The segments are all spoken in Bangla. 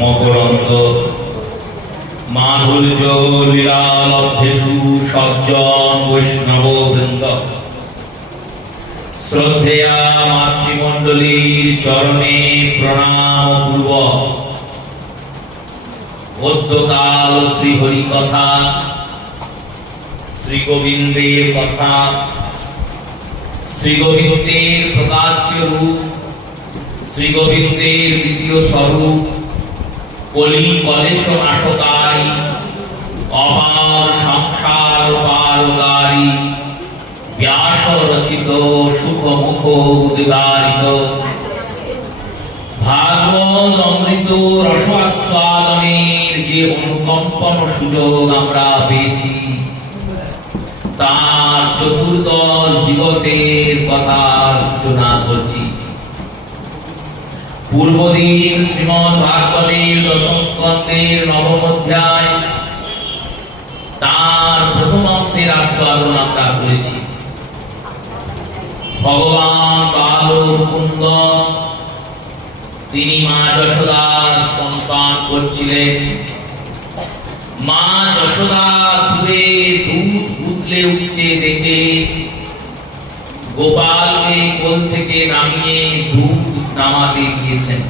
মকরন্দ মাধুর্য লীলালব্ধেষু সজ্জন বৈষ্ণব বৃন্দ শ্রদ্ধেয়া মাতৃমণ্ডলীর চরণে প্রণাম পূর্বক গদ্যকাল শ্রীহরি কথা শ্রী গোবিন্দের কথা শ্রী গোবিন্দের প্রকাশ্য রূপ শ্রী গোবিন্দের দ্বিতীয় স্বরূপ কলি কলেশ নাশকারী অপার সংসার পারগারী ব্যাস রচিত সুখমুখ উদ্গারিত ভাগবত অমৃত রসাস্বাদনের যে অনুকম্পন সুযোগ আমরা পেয়েছি তার চতুর্দশ দিবসের কথা সূচনা করছি। পূর্বদিন শ্রীমদ্ ভাগবতের দশম স্কন্ধের নবম অধ্যায় তার প্রথম অংশের আস্বাদন আমরা করেছি। ভগবান বালমুকুন্দ তিনি মা যশোদার স্তনপান করছিলেন। মা যশোদা দূরে দুধ উতলে উঠছে দেখে গোপালকে কোল থেকে নামিয়ে দুধ নামাতে গিয়েছেন।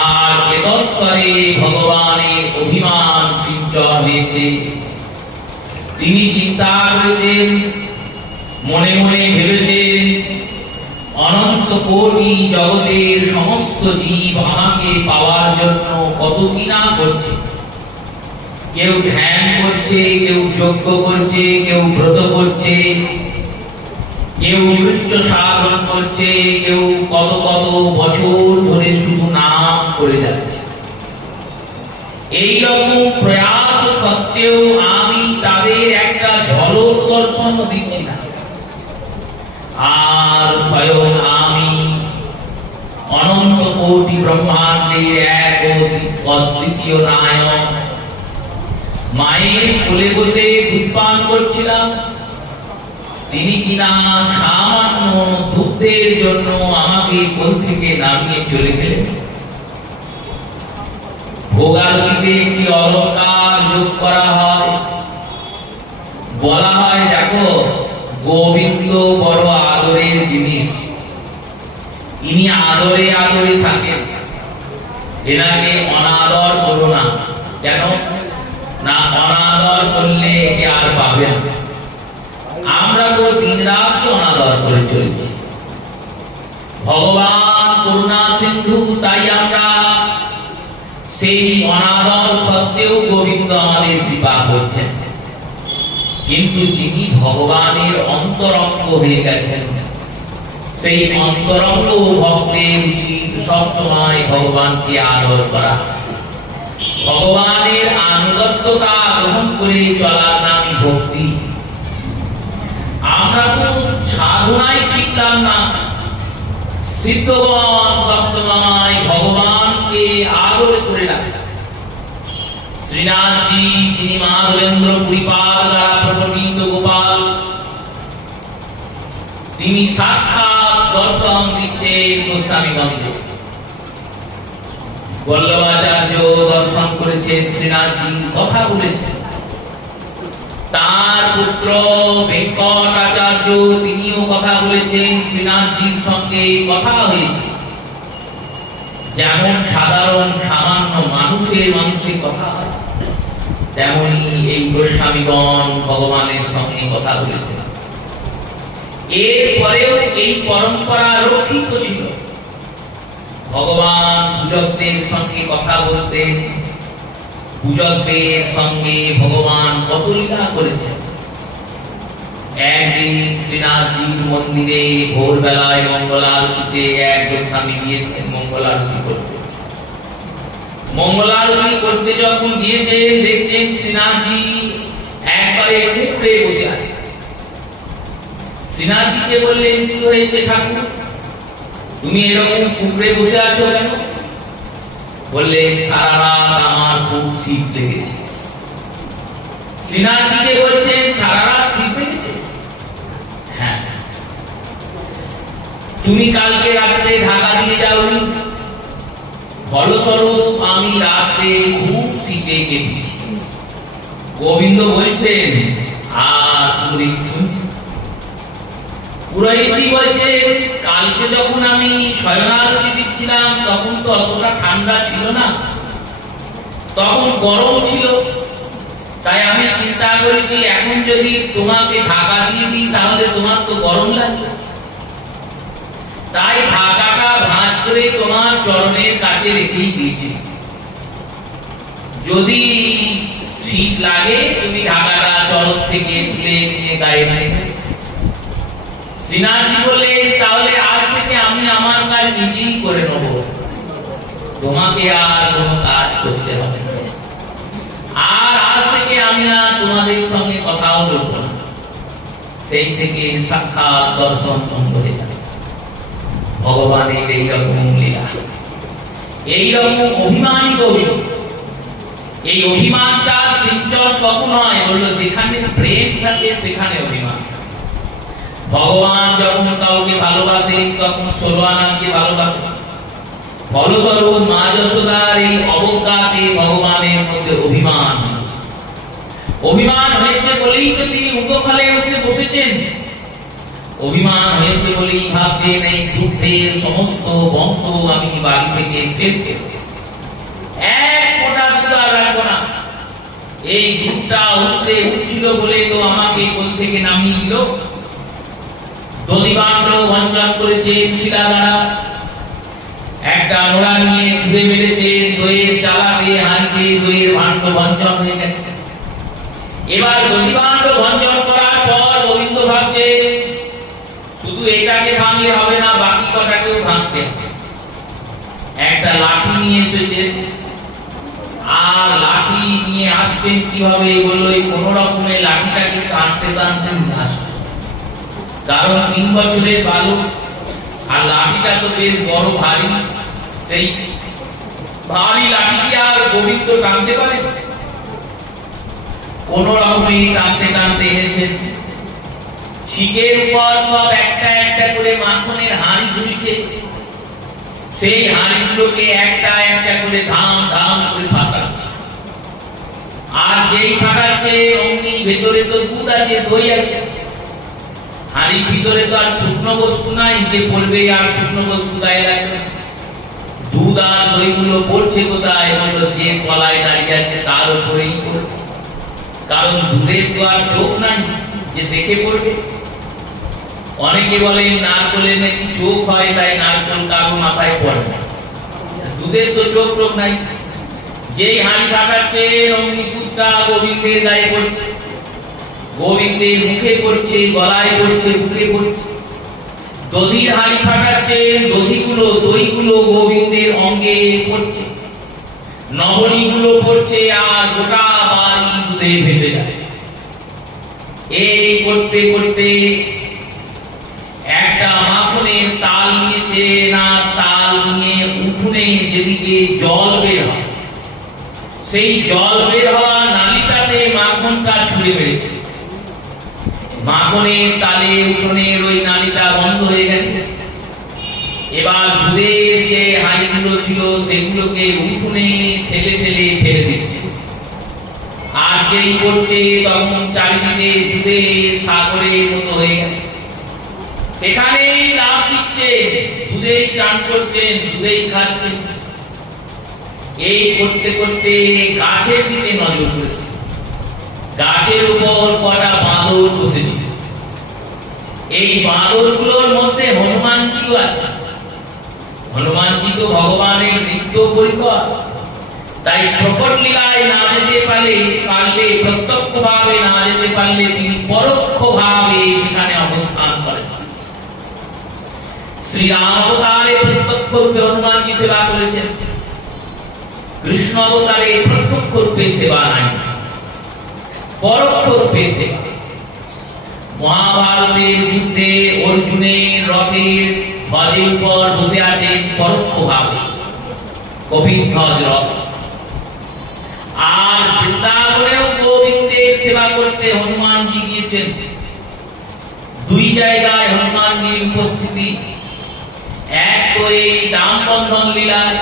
আর এতঃপরে ভগবানের অভিমান সিঞ্চন হয়েছে। তিনি চিন্তা করেছেন, মনে মনে ভেবেছেন, অনন্ত কোটি জগতের সমস্ত জীব আমাকে পাওয়ার জন্য কত কি না করছে। কেউ ধ্যান করছে, কেউ যজ্ঞ করছে, কেউ ব্রত করছে, কেউ উচ্চ সাধন করছে, কেউ কত কত বছর ধরে শুধু নাম করে যাচ্ছে। এইরকম প্রয়াস সত্ত্বেও আমি তাদের একটা ঝলক দর্শন দিচ্ছি না। আর স্বয়ং আমি অনন্ত কোটি ব্রহ্মাণ্ডের এক অদ্বিতীয় নায়ক মায়ের কোলে বসে দুধ পান করছিলাম। তিনি কিনা সামান্য দুধের জন্য আমাকে কোল থেকে নামিয়ে চলে গেলেন। ভোগারতিতে একটি অলঙ্কার যোগ করা হয়। বলা হয়, দেখো গোবিন্দ বড় আদরের জিনিস, ইনি আদরে আদরে থাকেন, এনাকে অনাদর করো না। কেন না? অনাদর করলে একে আর পাবে না। আমরা তো দিন রাত অনাদর করে চলছি। ভগবান করুণা সিন্ধু, তাই আমরা সেই অনাদর সত্ত্বেও গোবিন্দ আমাদের কৃপা করছেন। কিন্তু যিনি ভগবানের অন্তরঙ্গ হয়ে গেছেন, সেই অন্তরঙ্গ ভক্তের উচিত সবসময় ভগবানকে আদর করা, ভগবানের আনুগত্যতা গ্রহণ করে চলার নামই ভক্তি। আমরা তো সাধনাই শিখলাম না। সিদ্ধগণ সবসময় ভগবানকে আদর করে রাখে। শ্রীনাথজি, যিনি মাধবেন্দ্র পুরীপাল দ্বারা প্রকটিত গোপাল, তিনি সাক্ষাৎ দর্শন দিচ্ছেন গোস্বামীগঞ্জে। বল্লভাচার্য দর্শন করেছেন, শ্রীনাথজি কথা বলেছেন। তার পুত্র ভেঙ্কটাচার্য তিনিও কথা বলেছেন, শ্রীনাথজির সঙ্গে কথা হয়েছে। যেমন সাধারণ সামান্য মানুষের কথা হয়, তেমনি এই গোস্বামীগণ ভগবানের সঙ্গে কথা বলেছেন। এরপরেও এই পরম্পরা রক্ষিত ছিল। ভগবান পূজকদের সঙ্গে কথা বলতেন, পূজকদের সঙ্গে ভগবান কত লীলা করেছেন। একদিন শ্রীনাথজির মন্দিরে ভোরবেলায় মঙ্গলারতিতে এক গোস্বামী গিয়েছেন মঙ্গলারতি করতে। মঙ্গলারতি করতে যখন গিয়েছেন, দেখছেন শ্রীনাথজি একবারে কুঁকড়ে বসে আছে। শ্রীনাথজিকে বললেন, কি হয়েছে ঠাকুর, তুমি এরকম কুঁকড়ে বসে আছো কেন? বললেন, সারা রাত আমার খুব শীত লেগেছে। শ্রীনাথজিকে বলছেন, সারা রাত শীত লেগেছে? হ্যাঁ। তুমি কালকে রাত্রে ঢাকা দিয়ে যাওনি? ফলস্বরূপ আমি রাতে খুব শীতে কেটেছি। গোবিন্দ বলছেন, আর পুরোহিত শুনছেন। পুরোহিতই বলছে, কালকে যখন আমি শয়নারতি দিচ্ছিলাম তখন তো অতটা ঠান্ডা ছিল না, তখন গরম ছিল। তাই আমি চিন্তা করেছি এখন যদি তোমাকে ঢাকা দিয়ে দিই তাহলে তোমার তো গরম লাগবে, তাই ঢাকাটা ভাঁজ করে তোমার চরণের কাছে রেখেই দিয়েছি। যদি শীত লাগে তুমি ঢাকাটা চরণ থেকে তুলে নিয়ে গায়ে নেবে। শ্রীনাথজি বললেন, তাহলে আজ থেকে আমি আমার কাজ নিজেই করে নেব, তোমাকে আর কোনো কাজ করতে হবে না। আর আজ থেকে আমি আর তোমাদের সঙ্গে কথাও বলবো না। সেই থেকে সাক্ষাৎ দর্শন হয়ে যাবে ভগবানের এইরকম লীলা, এইরকম অভিমানী গোবিন্দ। এই অভিমানটা সিঞ্চন কখন হয়? বললো যেখানে প্রেম থাকে সেখানে অভিমান। ভগবান যখন কাউকে ভালোবাসেন তখন 16 আনাকে ভালোবাসেন। ফলস্বরূপ মা যশোদার এই অবজ্ঞাতে ভগবানের মধ্যে অভিমান, অভিমান হয়েছে বলেই তো তিনি উগ্রফলে উঠে বসেছেন। অভিমান হয়েছে বলেই ভাবছেন এই দুধের সমস্ত বংশ আমি বাড়ি থেকে শেষ করব, এক ফোঁটা দুধ আর রাখবো না। এই দুধটা উঠছিল বলে তো আমাকে কোল থেকে নামিয়ে দিল। দধিবান্ড বঞ্চন করেছে শিলা দ্বারা, একটা নোড়া নিয়ে ঘুরে বেড়েছে দইয়ের চালাতে, হাঁড়িতে দইয়ের ভাণ্ড বঞ্চন হয়ে গেছে। এবার দধিবান্ড বঞ্চন করার পর গোবিন্দ ভাবছে শুধু এটাকে ভাঙলে হবে না, বাকি কটাকেও ভাঙতে হবে। একটা লাঠি নিয়ে এসেছে, আর লাঠি নিয়ে আসছেন কিভাবে? বললো এই কোন রকমের লাঠিটাকে টানতে টানতে আসবে, কারণ 3 বছরের বালক, আর লাঠিটা তো বেশ বড় ভারী। সেই ভারী লাঠিকে আর গোবিন্দ টানতে পারে? কোন রকমে টানতে টানতে এসেছেন। শিকের উপর সব একটা একটা করে মাখনের হাঁড়ি ঝুলছে, সেই হাঁড়িগুলোকে একটা একটা করে ধাম ধাম করে ফাটাচ্ছে। আর যেই ফাটাচ্ছে অমনি ভেতরে তো দুধ আছে, দই আছে। হাঁড়ির ভিতরে তো আর শুকনো বস্তু নাই যে পড়বে আর শুকনো বস্তু গায়ে লাগবে। দুধ আর দইগুলো পড়ছে কোথায়? বললো যে তলায় দাঁড়িয়ে আছে তার উপরেই পড়বে, কারণ দুধের তো আর চোখ নাই যে দেখে পড়বে। অনেকে বলে নারকেলের নাকি চোখ হয়, তাই নারকেল কারো মাথায় পড়ে না। দুধের তো চোখ টোক নাই। যেই হাঁড়ি ফাটাচ্ছে অমনি দুধটা গোবিন্দের গায়ে পড়ছে, গোবিন্দের মুখে পড়ছে, গলায় পড়ছে, বুকে পড়ছে। দধির হাঁড়ি ফাটাচ্ছে, দধিগুলো দইগুলো গোবিন্দের অঙ্গে পড়ছে, নবনীগুলো পড়ছে, আর গোটা বাড়ি দুধে ভেসে যায়। এই করতে করতে একটা মাখনের তাল নিয়েছে, না তাল নিয়ে উঠোনে যেদিকে জল বের হয়, সেই জল বের হওয়া নালিটাতে মাখনটা ছুঁড়ে বেড়েছে। মাখনের তালে উঠোনের ওই নালিটা বন্ধ হয়ে গেছে। এবার দুধের যে হাঁড়িগুলো ছিল সেগুলোকে উঠোনে ঠেলে ঠেলে ফেলে দিচ্ছে। আর যেই করছে তখন চারিদিকে দুধের সাগরের মতো হয়ে গেছে। সেখানেই লাভ দিচ্ছে, দুধেই চান করছেন, দুধেই খাচ্ছেন। এই করতে করতে গাছের দিকে নজর করেছে। গাছের উপর কটা বাঁদর বসেছিল। এই বাঁদরগুলোর মধ্যে হনুমানজিও আছে। হনুমানজি তো ভগবানের নিত্য পরিকর, তাই প্রকট লীলায় না যেতে পারলে প্রত্যক্ষ ভাবে না যেতে পারলে তিনি পরোক্ষ ভাবে সেখানে অবস্থান করেন। শ্রীরাম অবতারে প্রত্যক্ষ রূপে হনুমানজি সেবা করেছেন, কৃষ্ণ অবতারে প্রত্যক্ষ রূপে সেবা নাই, পরোক্ষ রূপে সেবা। মহাভারতের যুদ্ধে অর্জুনের রথের বাজের উপর বসে আছেন পরোক্ষ ভাবে কপিধ্বজ রথ। আর বৃন্দাবনেও গোবিন্দের সেবা করতে হনুমানজি গিয়েছেন। 2 জায়গায় হনুমানজির উপস্থিতি। এক তো এই দাম বন্ধন লীলায়,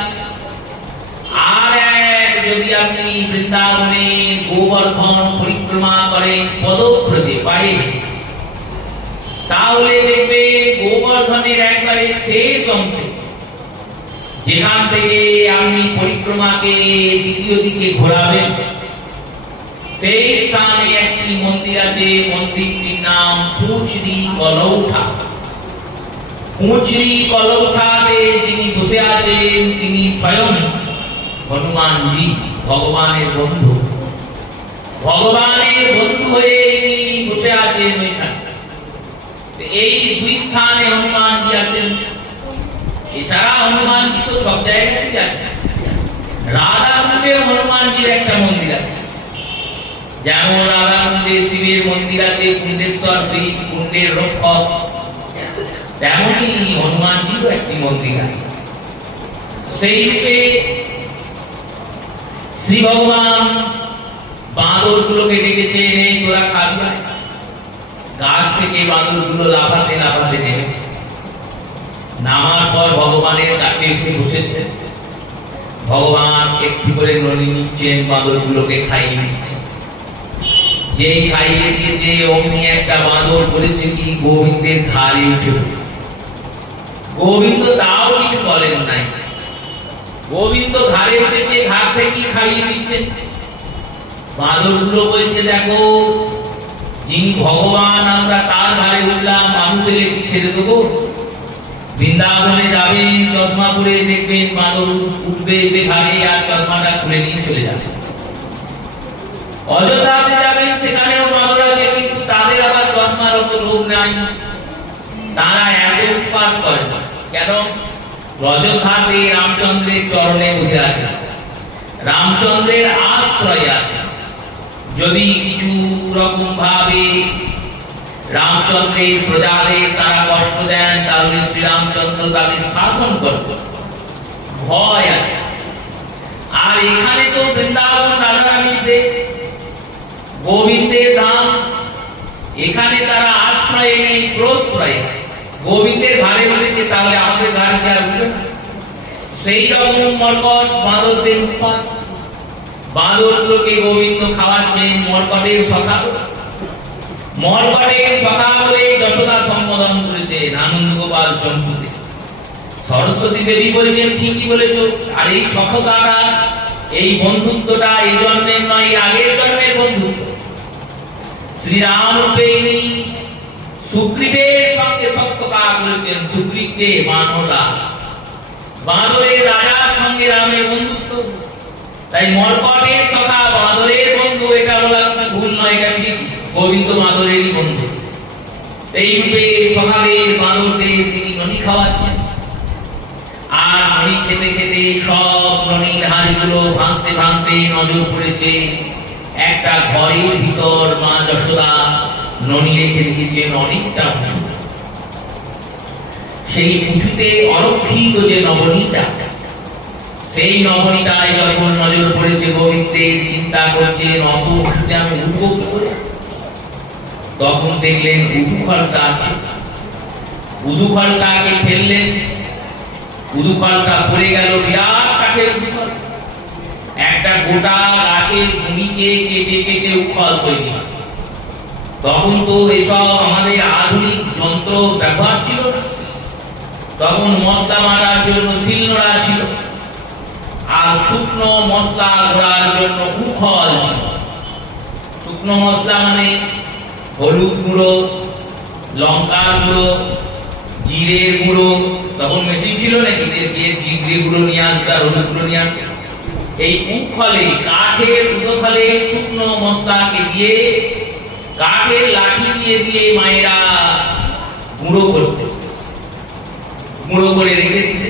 আপনি বৃন্দাবনে গোবর্ধন পরিক্রমা করেন পদব্রজে পায়ে, তাহলে দেখবে গোবর্ধনের একবারে শেষ অংশে যেখান থেকে আপনি পরিক্রমাকে দ্বিতীয় দিকে ঘোরাবেন, সেই স্থানে একটি মন্দির আছে। মন্দিরটির নাম পুঁচরি কলৌঠা। পুঁচরি কলৌঠাতে যিনি বসে আছেন তিনি স্বয়ং হনুমানজি, ভগবানের বন্ধু। ভগবানের বন্ধু হয়ে তিনি বসে আছেন ওইখানে। এই দুই স্থানে হনুমানজি আছেন। এছাড়া হনুমানজি তো সব জায়গায় আছেন। রাধাকুণ্ডে হনুমানজির একটা মন্দির আছে। যেমন রাধাকুণ্ডে শিবের মন্দির আছে, কুণ্ডেশ্বর শ্রী, কুণ্ডের রক্ষক, তেমনই হনুমানজিরও একটি মন্দির আছে। সেই রূপে শ্রী ভগবান বাঁদরগুলোকে ডেকেছে, নেই তোরা খাবি। গাছ থেকে বাঁদরগুলো লাফাতে লাফাতে নেমেছে। নামার পর ভগবানের কাছে এসে বসেছে। ভগবান একটু করে নলি নিচ্ছেন, বাঁদরগুলোকে খাইয়ে দিচ্ছেন। যেই খাইয়ে দিয়েছে অমনি একটা বাঁদর বলেছে কি গোবিন্দের ধারে উঠে। গোবিন্দ তাও কিছু বলেন নাই। গোবিন্দ ধারে উঠেছে, ঘাট থেকে খাইয়ে দিচ্ছেন। বাঁদরগুলো বলছে দেখো, যিনি ভগবান আমরা তার ধারে উঠলাম, মানুষের কি ছেড়ে দেবো? বৃন্দাবনে যাবেন, চশমা পরে দেখবেন বাঁদর উঠবে সেখানে, আর চশমাটা খুলে নিয়ে চলে যাবে। অযোধ্যাতে যাবেন, সেখানেও বাঁদর আছে, কিন্তু তাদের আবার চশমার অত লোভ নাই। তারা এত উৎপাত করে কেন? অযোধ্যাতে রামচন্দ্রের চরণে বসে আছে, রামচন্দ্রের আশ্রয় আছে। যদি কিছু রকম ভাবে রামচন্দ্রের প্রজাদের তারা কষ্ট দেন, তাহলে শ্রীরামচন্দ্র তাদের শাসন করবে, ভয় আছে। আর এখানে তো বৃন্দাবন রাধারানীর দেশ, গোবিন্দের ধাম, এখানে তারা আশ্রয়ে নেই, প্রশ্রয়ে। গোবিন্দের ধারে বলেছে, তাহলে আমাদের ধারে যারা উঠবে। সেই রকম মর্কট বাঁদরদের উৎপাত। বাঁদরগুলোকে গোবিন্দ খাওয়াচ্ছেন মর্কটের সখা। মর্কটের সখা বলে যশোদা সম্বোধন করেছেন আনন্দ গোপাল চন্দ্রকে। সরস্বতী দেবী বলেছেন ঠিকই বলেছ। আর এই সখতাটা, এই বন্ধুত্বটা এই জন্মের নয়, আগের জন্মের বন্ধুত্ব। শ্রীরাম ইনি সুগ্রীবের সঙ্গে সত্যতা করেছেন। সুগ্রীবকে বানরা, বাঁদরের রাজার সঙ্গে রামের বন্ধুত্ব। তাই মর্কটের সখা বাঁদরের বন্ধু, এটা বলা ভুল নয়, এটা ঠিক। গোবিন্দ বাঁদরেরই বন্ধু। এই রূপে সকালের বাঁদরদের তিনি ননি খাওয়াচ্ছেন। আর ননি খেতে খেতে সব ননির হাড়িগুলো ভাঙতে ভাঙতে নজর পড়েছে একটা ঘরের ভিতর। মা যশোদা ননি রেখে দিয়েছেন অনেকটা। সেই উঁচুতে অরক্ষিত যে নবনীতা, সেই নবনীতায় যখন নজর পড়েছে গোবিন্দের, চিন্তা করছেন অত উঁচুতে আমি উঠবো কি করে। তখন দেখলেন উদুফলটা আছে, উদুফলটাকে ফেললেন, উদুফলটা পড়ে গেল বিরাট কাঠের উদুফল। একটা গোটা গাছের ভূমিকে কেটে কেটে উৎফল তৈরি হয়। তখন তো এসব আমাদের আধুনিক যন্ত্র ব্যবহার ছিল না। তখন মশলা মারার জন্য শিলনোড়া ছিল, আর শুকনো মশলা ধরার জন্য উৎফল ছিল। শুকনো মশলা মানে হলুদ গুঁড়ো, লঙ্কার গুঁড়ো, জিরের গুঁড়ো। তখন মেশিন ছিল নাকি জিরে গুঁড়ো নিয়ে আসবে আর হলুদ গুঁড়ো নিয়ে আসবে। এই উৎফলে, কাঠের উদফলে শুকনো মশলাকে দিয়ে, কাঠের লাঠি দিয়ে দিয়ে মায়েরা গুঁড়ো করতে, গুঁড়ো করে রেখে দিতে।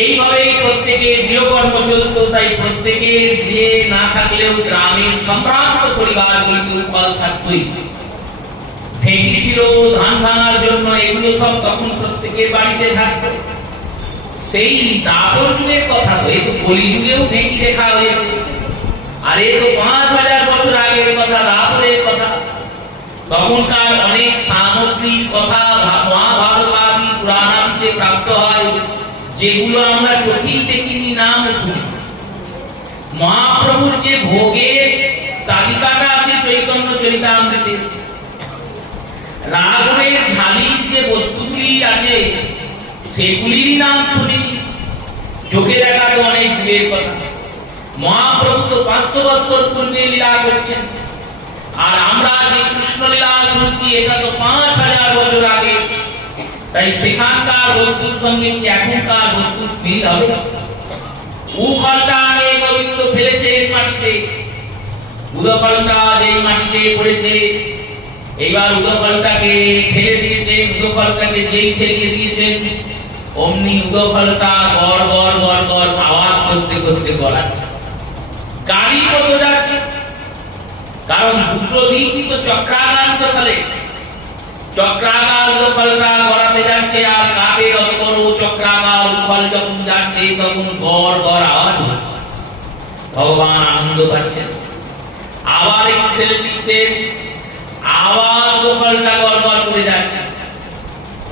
এইভাবেই প্রত্যেকের গৃহকর্ম চলত। তাই প্রত্যেকের গৃহে না থাকলেও গ্রামের সম্ভ্রান্ত পরিবারগুলিতে উৎফল থাকতই। ঢেঁকি ছিল ধান ভাঙার জন্য, এগুলো সব তখন প্রত্যেকের বাড়িতে থাকতো। সেই দাপর যুগের কথা, তো এই তো কলিযুগেও ঢেঁকি দেখা হয়েছে। আর এই তো 5000 বছর আগের কথা, দাপরের কথা। তখনকার অনেক সামগ্রীর কথা মহাভারত আদি পুরাণাদিতে প্রাপ্ত হয়, যেগুলো আমরা চোখেই দেখিনি, নাম শুনি। মহাপ্রভুর যে ভোগের তালিকাটা আছে চৈতন্য চরিতামৃতে, রাগের ঢালির যে বস্তুগুলি আছে সেগুলির নাম শুনেছি, চোখে দেখা তো অনেক দূরের কথা। মহাপ্রভু তো 500 বছর পূর্বে লীলা করছেন, আর আমরা যে কৃষ্ণ লীলা শুনছি এটা তো 5000 বছর আগে। তাই সেখানকার বস্তুর সঙ্গে কি এখনকার বস্তুর মিল হবে? উফলটা আগে গোবিন্দ ফেলেছে মাটিতে, উদফলটা যেই মাটিতে পড়েছে, এবার উদফলটাকে ঠেলে দিয়েছে, উদফলটাকে যেই ঠেলিয়ে দিয়েছে অমনি উদফলটা গড় গড় গড় গড় আওয়াজ করতে করতে গড়াচ্ছে। গাড়ি কত যাচ্ছে, কারণ দুটো দিকই তো চক্রাকার উদফলে, চক্রাকার উদফলটা গড়াতে যাচ্ছে, আর কাকের অত বড় চক্রাকার উদফল যখন যাচ্ছে তখন গড় গড় আওয়াজ হচ্ছে। ভগবান আনন্দ পাচ্ছেন, আবার একটু ছেড়ে দিচ্ছেন, আবার উদফলটা গড় গড় করে যাচ্ছে।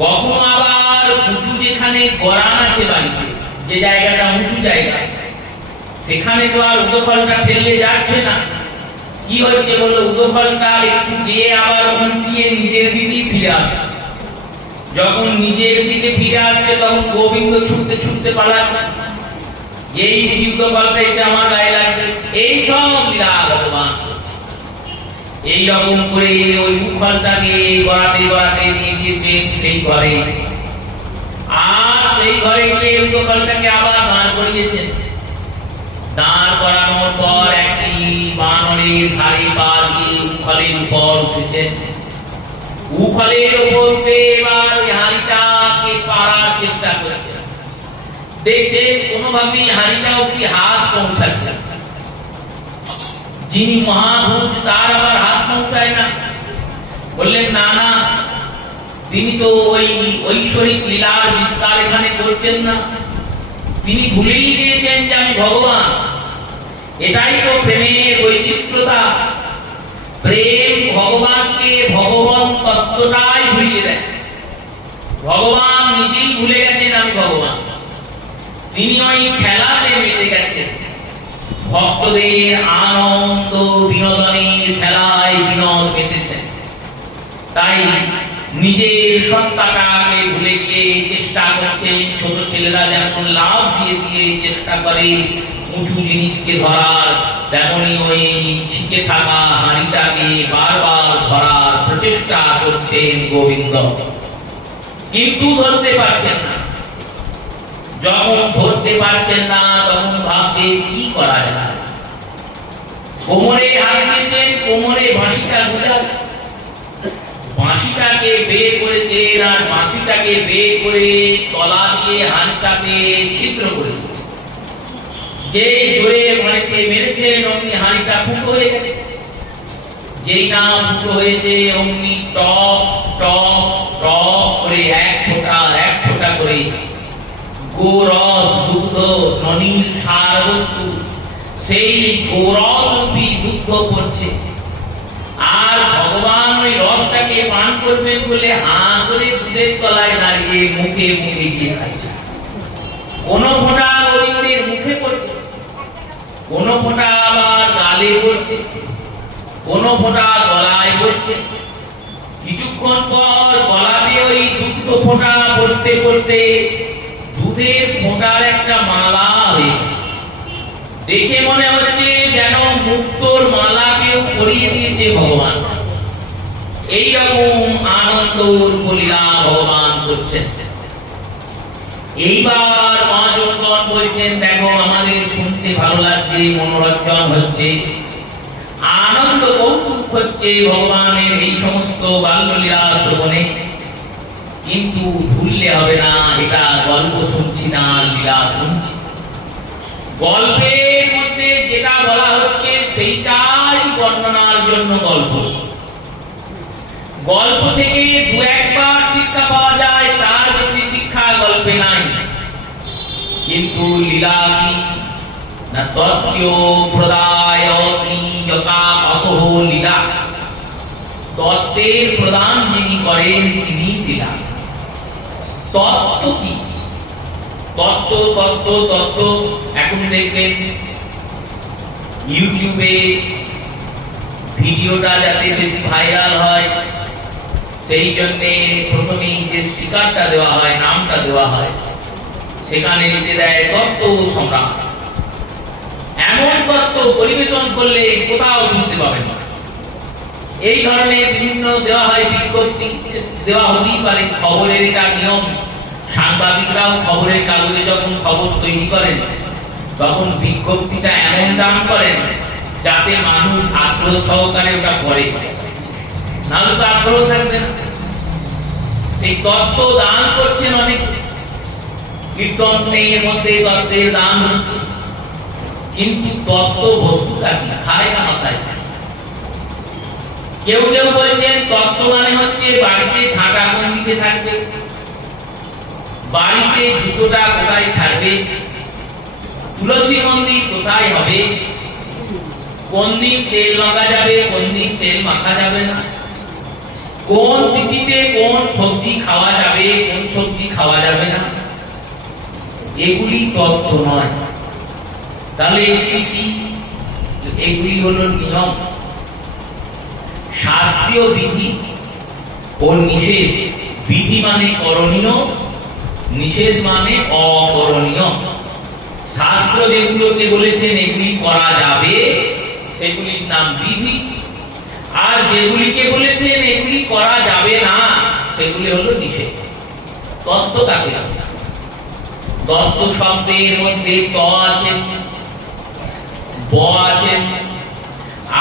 কখনো আবার উঁচু যেখানে গড়ান আছে বাড়িতে, যে জায়গাটা উঁচু জায়গা, সেখানে তো আর উদফলটা ঠেললে যাচ্ছে না। কি হচ্ছে বললো, উদফলটা একটু দিয়ে আবার উঁচিয়ে নিজের দিকেই ফিরে আসছে। যখন নিজের দিকে ফিরে আসছে তখন গোবিন্দ ছুটতে ছুটতে পালাচ্ছে, এই উদফলটা এসে আমার গায়ে লাগছে। এই সব লীলা ভগবান এইরকম করে ওই উদফলটাকে গড়াতে গড়াতে নিয়ে গিয়েছেন সেই ঘরে, আর সেই ঘরে গিয়ে উদফলটাকে আবার দাঁড় করিয়েছেন। দাঁড় করানোর পর একটি বানরের ধারে পা দিয়ে উফলের উপর উঠেছেন। উফলের উপর এবার ওই হাঁড়িটাকে পাড়ার চেষ্টা করেছেন, দেখছে কোনোভাবেই হাঁড়িটা অব্দি হাত পৌঁছাচ্ছে। যিনি মহাভূত তার আবার হাত পৌঁছায় না। বললেন না না, তিনি তো ওই ঐশ্বরিক লীলার বিস্তার এখানে করছেন না, তিনি ভুলেই গিয়েছেন যে আমি ভগবান। এটাই তো প্রেমের বৈচিত্র্যতা। প্রেম ভগবানকে ভগবান তত্ত্বটাই ভুলিয়ে দেয়। ভগবান নিজেই ভুলে গেছেন আমি ভগবান, তিনি ওই খেলাতে মেতে গেছেন। ভক্তদের আনন্দ বিনোদনের খেলায় বিনোদ পেতেছেন। তাই নিজের সত্তাটাকে ভুলে গিয়ে চেষ্টা করছেন। ছোট ছেলেরা যেমন লাভ দিয়ে দিয়ে চেষ্টা করে উঁচু জিনিসকে ধরার, তেমনি ওই ছিকে থাকা হাঁড়িটাকে বারবার ধরার প্রচেষ্টা করছেন গোবিন্দ, কিন্তু ধরতে পারছেন না। যখন ধরতে পারছেন না তখন ভাবছে কি করা যায়। কোমরে হাত দিয়েছেন, কোমরে বাঁশিটা গুটাচ্ছে, বাঁশিটাকে বের করেছেন, আর বাঁশিটাকে বের করে তলা দিয়ে হাঁড়িটাকে ছিদ্র করেছে। যে জোরে মাটিতে মেরেছেন অমনি হাঁড়িটা ফুটো হয়ে গেছে। যেই না ফুটো হয়েছে অমনি টপ টপ টপ করে এক ফোঁটা করে গোরস দুগ্ধ ননীল সার বস্তু, সেই গোরস রূপী দুগ্ধ পড়ছে। আর ভগবান ওই রসটাকে পান করবেন বলে হাঁ করে দুধের তলায় দাঁড়িয়ে মুখে মুখে গিয়ে খাইছে। কোন ফোঁটা গোবিন্দের মুখে পড়ছে, কোন ফোঁটা আবার গালে পড়ছে, কোন ফোঁটা গলায় পড়ছে। কিছুক্ষণ পর গলাতে ওই দুগ্ধ ফোঁটা পড়তে পড়তে দুধের ফোঁটার একটা মালা হয়েছে। দেখে মনে হচ্ছে যেন মুক্তোর মালাকেও পরিয়ে দিয়েছে ভগবান। এইরকম আনন্দ লীলা ভগবান করছেন। এইবার মহাজনগণ বলছেন, দেখো আমাদের শুনতে ভালো লাগছে, মনোরঞ্জন হচ্ছে, আনন্দ কৌতুক হচ্ছে ভগবানের এই সমস্ত বাল্যলীলা শ্রবণে, কিন্তু ভুললে হবে না এটা গল্প শুনছি না, লীলা শুনছি। গল্পের মধ্যে যেটা বলা হচ্ছে সেইটাই বর্ণনার জন্য গল্প। গল্প থেকে দু একবার শিক্ষা পাওয়া যায়, তার বেশি শিক্ষা গল্পে নাই। কিন্তু লীলা কি না তত্ত্ব প্রদায় লীলা, তত্ত্বের প্রদান যিনি করেন তিনি লীলা। তত্ত্ব কি? তত্ত্ব তত্ত্ব তত্ত্ব এখন দেখবেন ইউটিউবে ভিডিওটা যাতে বেশি ভাইরাল হয় সেই জন্য প্রথমেই যে স্টিকারটা দেওয়া হয়, নামটা দেওয়া হয়, সেখানে লিখে দেয় তত্ত্ব সম্রাট। এমন তত্ত্ব পরিবেশন করলে কোথাও শুনতে পাবেন না। এই ধরনের বিভিন্ন দেওয়া হয়, বিজ্ঞপ্তি দেওয়া হতেই পারে, খবরের এটা নিয়ম। সাংবাদিকরাও খবরের কাগজে যখন খবর তৈরি করেন তখন বিজ্ঞপ্তিটা এমন দান করেন যাতে মানুষ আগ্রহ সহকারে ওটা পড়ে, নাহলে তো আগ্রহ থাকবে না। এই তত্ত্ব দান করছেন অনেক, কীর্তনের মধ্যে তত্ত্বের দান হচ্ছে, কিন্তু তত্ত্ব বস্তুটা কি খায় না খায়। কেউ কেউ বলছেন তত্ত্ব মানে হচ্ছে বাড়িতে ঝাঁটা কোন দিকে থাকবে, বাড়িতে জুতোটা কোথায় ছাড়বে, তুলসী মন্দির কোথায় হবে, কোন দিন তেল মাখা যাবে, কোন দিন তেল মাখা যাবে না, কোন তিথিতে কোন সবজি খাওয়া যাবে, কোন সবজি খাওয়া যাবে না, এগুলি তত্ত্ব নয়। তাহলে এগুলি কি? এগুলি হলো নিয়ম, শাস্ত্রীয় বিধি ও নিষেধ। বিধি মানে করণীয়, নিষেধ মানে অকরণীয়। শাস্ত্র যেগুলোকে বলেছেন এগুলি করা যাবে সেগুলির নাম বিধি, আর যেগুলিকে বলেছেন এগুলি করা যাবে না সেগুলি হলো নিষেধ। তত্ত্ব কাকে? তত্ত্ব শব্দের মধ্যে ত আছে, ব আছে,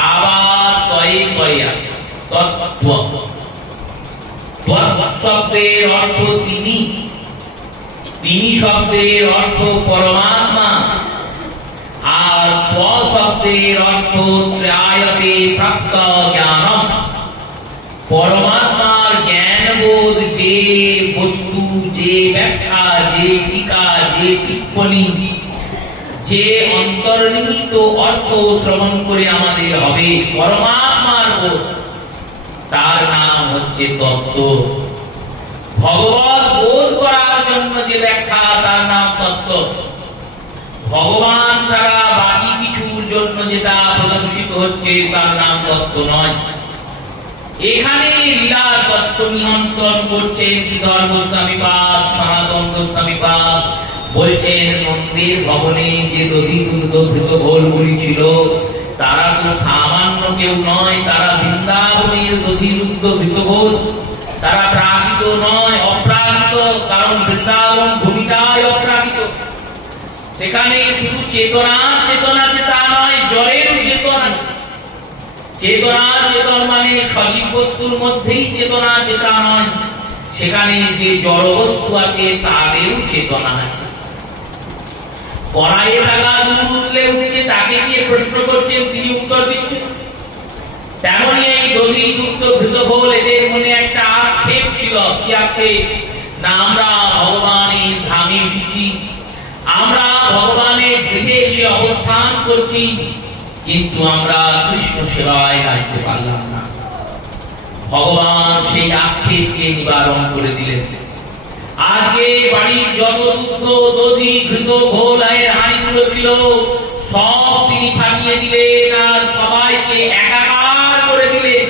আবার তয়ে তয়ে আছে। তত্ত্ব শব্দের অর্থ তিনি, তিনি শব্দের অর্থ পরমাত্মা, আর ত্ব শব্দের অর্থ ত্রায়তে প্রাপ্ত জ্ঞানম। পরমাত্মার জ্ঞানবোধ, যে বস্তু, যে ব্যাখ্যা, যে টিকা, যে টিপ্পণী, যে অন্তর্নিহিত অর্থ শ্রবণ করে আমাদের হবে পরমাত্মার বোধ, তার নাম হচ্ছে তত্ত্ব। ভগবত বোধ করার জন্য যে ব্যাখ্যা তার নাম তত্ত্ব। ভগবান ছাড়া বাকি কিছুর জন্য যেটা প্রদর্শিত হচ্ছে তার নাম তত্ত্ব নয়। এখানে লীলার তত্ত্ব নিয়ন্ত্রণ করছেন শ্রীধর গোস্বামীপাদ, সনাতন গোস্বামীপাদ। বলছেন মন্দির ভবনে যে দধি দুগ্ধ ঘৃত ঘোলগুলি ছিল তারা তো সামান্য কেউ নয়, তারা বৃন্দাবনের দধি দুগ্ধ ঘৃত ঘোল। তারা প্রাকৃত নয়, অপ্রাকৃত, কারণ বৃন্দাবন ভূমিটাই অপ্রাকৃত। সেখানে শুধু চেতনা চেতনা আছে তা নয়, জড়ের চেতনা। চেতনা চেতন মানে সজীব বস্তুর মধ্যেই চেতনা চেতনা নয়, সেখানে যে জড় বস্তু আছে তাদেরও চেতনা আছে। কড়াইয়ে লাগা দুধ উঠলে উঠছে, তাকে নিয়ে প্রশ্ন করছেন, তিনি উত্তর দিচ্ছেন। তেমনি এই দধি দুগ্ধ ঘৃত ঘোল, এদের মনে একটা আক্ষেপ ছিল। কি আক্ষেপ? না আমরা ভগবানের ধামে এসেছি, আমরা ভগবানের গৃহে এসে অবস্থান করছি, কিন্তু আমরা কৃষ্ণ সেবায় আসতে পারলাম না। ভগবান সেই আক্ষেপকে নিবারণ করে দিলেন। আজকে বাড়ির যত দুগ্ধ, দধি, ঘৃত ঘোল এর হাঁড়িগুলো ছিল সব তিনি ফাটিয়ে দিলেন আর সবাইকে একাকার করে দিলেন।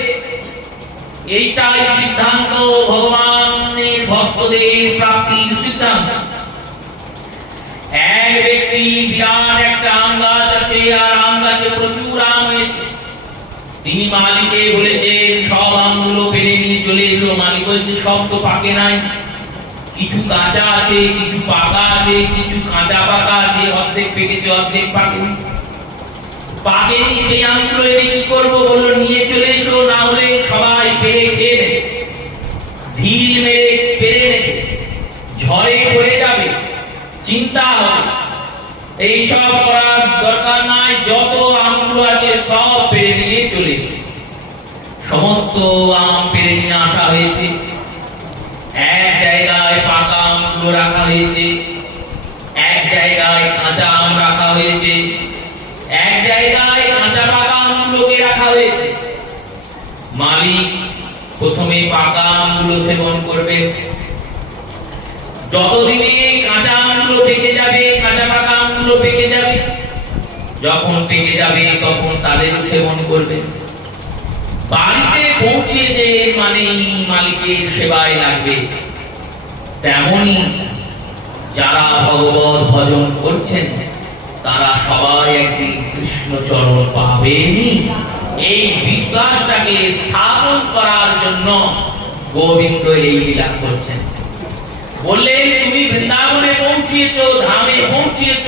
এইটাই সিদ্ধান্ত, ভগবানের ভক্তদের প্রাপ্তির সিদ্ধান্ত। এক ব্যক্তি বিরাট একটা আম গাছ আছে, আর আম গাছে প্রচুর আম হয়েছে। তিনি মালিককে বলেছেন সব আমগুলো পেরে নিয়ে চলে এসো। মালিক বলছে সব তো পাকে নাই, কিছু কাঁচা আছে, কিছু পাকা আছে, কিছু কাঁচা পাকা আছে, অর্ধেক পেকেছে অর্ধেক পাকেনি। পাকেনি সেই আমগুলো এনে কি করবো? বললো নিয়ে চলে এসো, না হলে সবাই পেরে খেয়ে নেবে, ঢিল মেরে পেরে নেবে, ঝড়ে পড়ে যাবে, চিন্তা হবে। এইসব করার দরকার নাই, যত আমগুলো আছে সব পেরে নিয়ে চলে এসো। সমস্ত আম পেরে নিয়ে আসা হয়েছে। এক জায়গায় পাকা আমগুলো রাখা হয়েছে, এক জায়গায় কাঁচা আম রাখা হয়েছে, এক জায়গায় কাঁচা পাকা আমগুলোকে রাখা হয়েছে। মালিক প্রথমে পাকা আমগুলো সেবন করবে। যতদিনে কাঁচা আমগুলো পেকে যাবে, কাঁচা পাকা আমগুলো পেকে যাবে, যখন পেকে যাবে তখন তাদের সেবন করবে। বাড়িতে পৌঁছে যে মানে মালিকের সেবায় লাগবে, তেমনি যারা ভগবত ভজন করছেন তারা সবাই একদিন কৃষ্ণ চরণ পাবেনি। এই বিশ্বাসটাকে স্থাপন করার জন্য গোবিন্দ এই লীলা করছেন। বললেন, তুমি বৃন্দাবনে পৌঁছিয়েছ, ধামে পৌঁছিয়েছ,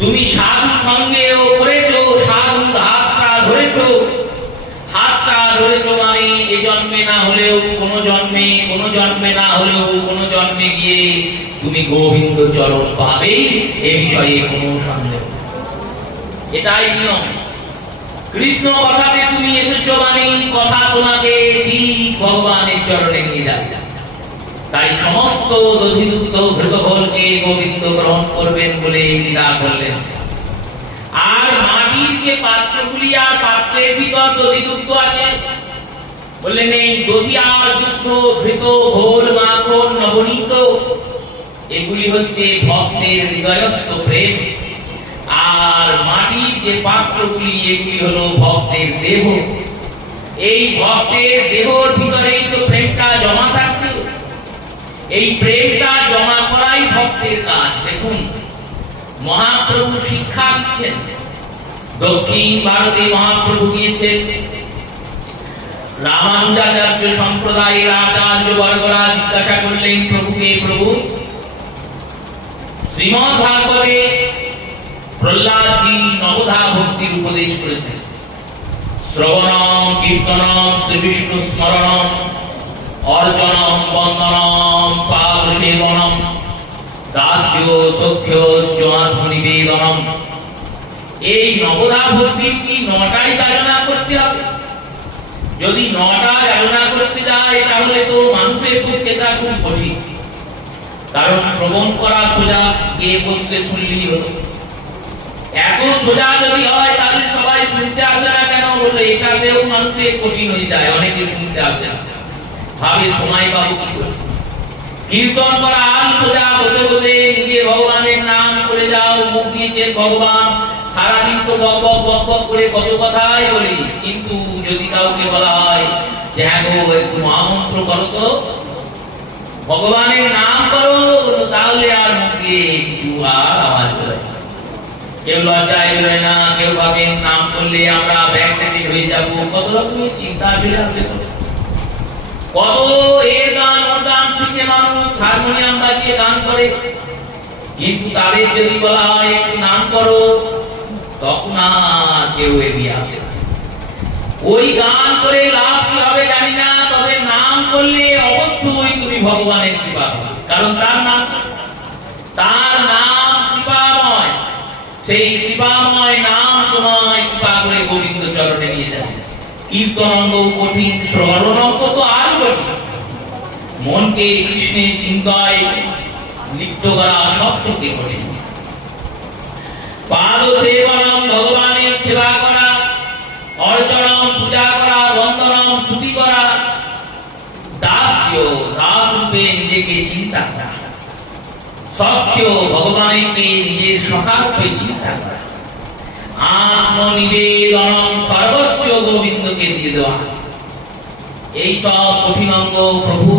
তুমি সাধু সঙ্গেও করেছ, সাধু হাতটা ধরেছ। হাতটা ধরেছ মানে এ জন্মে না হলেও কোনো জন্মে, কোনো জন্মে না হলেও কোনো জন্মে গিয়ে তুমি গোবিন্দ চরণ পাবেই, এ বিষয়ে কোনো সন্দেহ। এটাই নিয়ম। কৃষ্ণ কথাতে তুমি এসেছ মানে কথা তোমাকে ঠিক ভগবানের চরণে নিয়ে যাবে। তাই সমস্ত দধিযুক্ত ঘৃতফলকে গোবিন্দ গ্রহণ করবেন বলে লীলা করলেন। আর মাটির যে পাত্রগুলি আর পাত্রের ভিতর দধিযুক্ত আছে, বললেন এই দধি আর যুক্ত ঘৃত ঘোল মাখন নবনীত, এগুলি হচ্ছে ভক্তের হৃদয়স্থ প্রেম। আর মাটির যে পাত্রগুলি এগুলি হলো ভক্তের দেহ। এই ভক্তের দেহর ভিতরেই তো প্রেমটা জমা থাকছে। এই প্রেমটা জমা করাই ভক্তের কাজ। দেখুন, মহাপ্রভু শিক্ষা দিচ্ছেন। দক্ষিণ ভারতে মহাপ্রভু গিয়েছেন, রামানুজাচার্য সম্প্রদায়ের আচার্য বর্গরা জিজ্ঞাসা করলেন প্রভুকে, প্রভু শ্রীমদ ভাগবতে প্রহ্লাদজি নবধা ভক্তির উপদেশ করেছেন। শ্রবণম কীর্তনম শ্রীবিষ্ণু স্মরণম অর্চনম বন্দনম পাদ সেবনম দাস্য সখ্য নিবেদনম। এই নবধা ভক্তির কি 9টাই যাচনা করতে হবে? যদি 9টা যাচনা করতে যায় তাহলে তো মানুষের পক্ষে তা খুব কঠিন। কারণ শ্রবণ করা সোজা, গিয়ে বসতে শুনলেই হলো। এত সোজা যদি হয় তাহলে সবাই শুনতে আসে না কেন? বললো এটাতেও মানুষের কঠিন হয়ে যায়, অনেকে শুনতে আসে না, ভাবে সময় পাবো কি করে। কীর্তন করা আর সোজা, বসে বসে নিজে ভগবানের নাম করে যাও, মুখ দিয়েছেন ভগবান, সারাদিন তো বক বক বক করে কত কথাই বলি। কিন্তু যদি কাউকে বলা হয় যে হ্যাঁ গো একটু মহামন্ত্র করো তো, ভগবানের নাম করো, তাহলে আর মুখ দিয়ে কিছু আর আওয়াজ করে। কেউ লজ্জায় বেরোয় না, কেউ ভাবেন নাম করলে আমরা ব্যাকডেটেড হয়ে যাবো, কত রকমের চিন্তা চলে আসে। কত এর গান ওর গান শিখে মানুষ হারমোনিয়াম বাজিয়ে গান করে, কিন্তু তাদের যদি বলা হয় একটু নাম করো, তখন আর কেউ এগিয়ে আসে। ওই গান করে লাভ কি হবে জানি না, তবে নাম করলে অবশ্যই তুমি ভগবানের কৃপা পাবে। কারণ তার নাম কৃপাময়। সেই কৃপাময় নাম তোমায় কৃপা করে গোবিন্দ চরণে নিয়ে যাবে। কীর্তন অঙ্গ কঠিন, শ্রবণ অঙ্গ তো আর কঠিন। মনকে কৃষ্ণের চিন্তায় লিপ্ত করা সব থেকে কঠিন। পাদ সেবনম, ভগবানের সেবা করা, অর্চনম পূজা করা, বন্দনম স্তুতি করা, দাস্য দাস রূপে নিজেকে চিন্তা করা, সখ্য ভগবানকে নিজের সখা রূপে চিন্তা করা, আত্মনিবেদনম সর্বস্ব গোবিন্দকে দিয়ে দেওয়া। এই সব কঠিন অঙ্গ প্রভু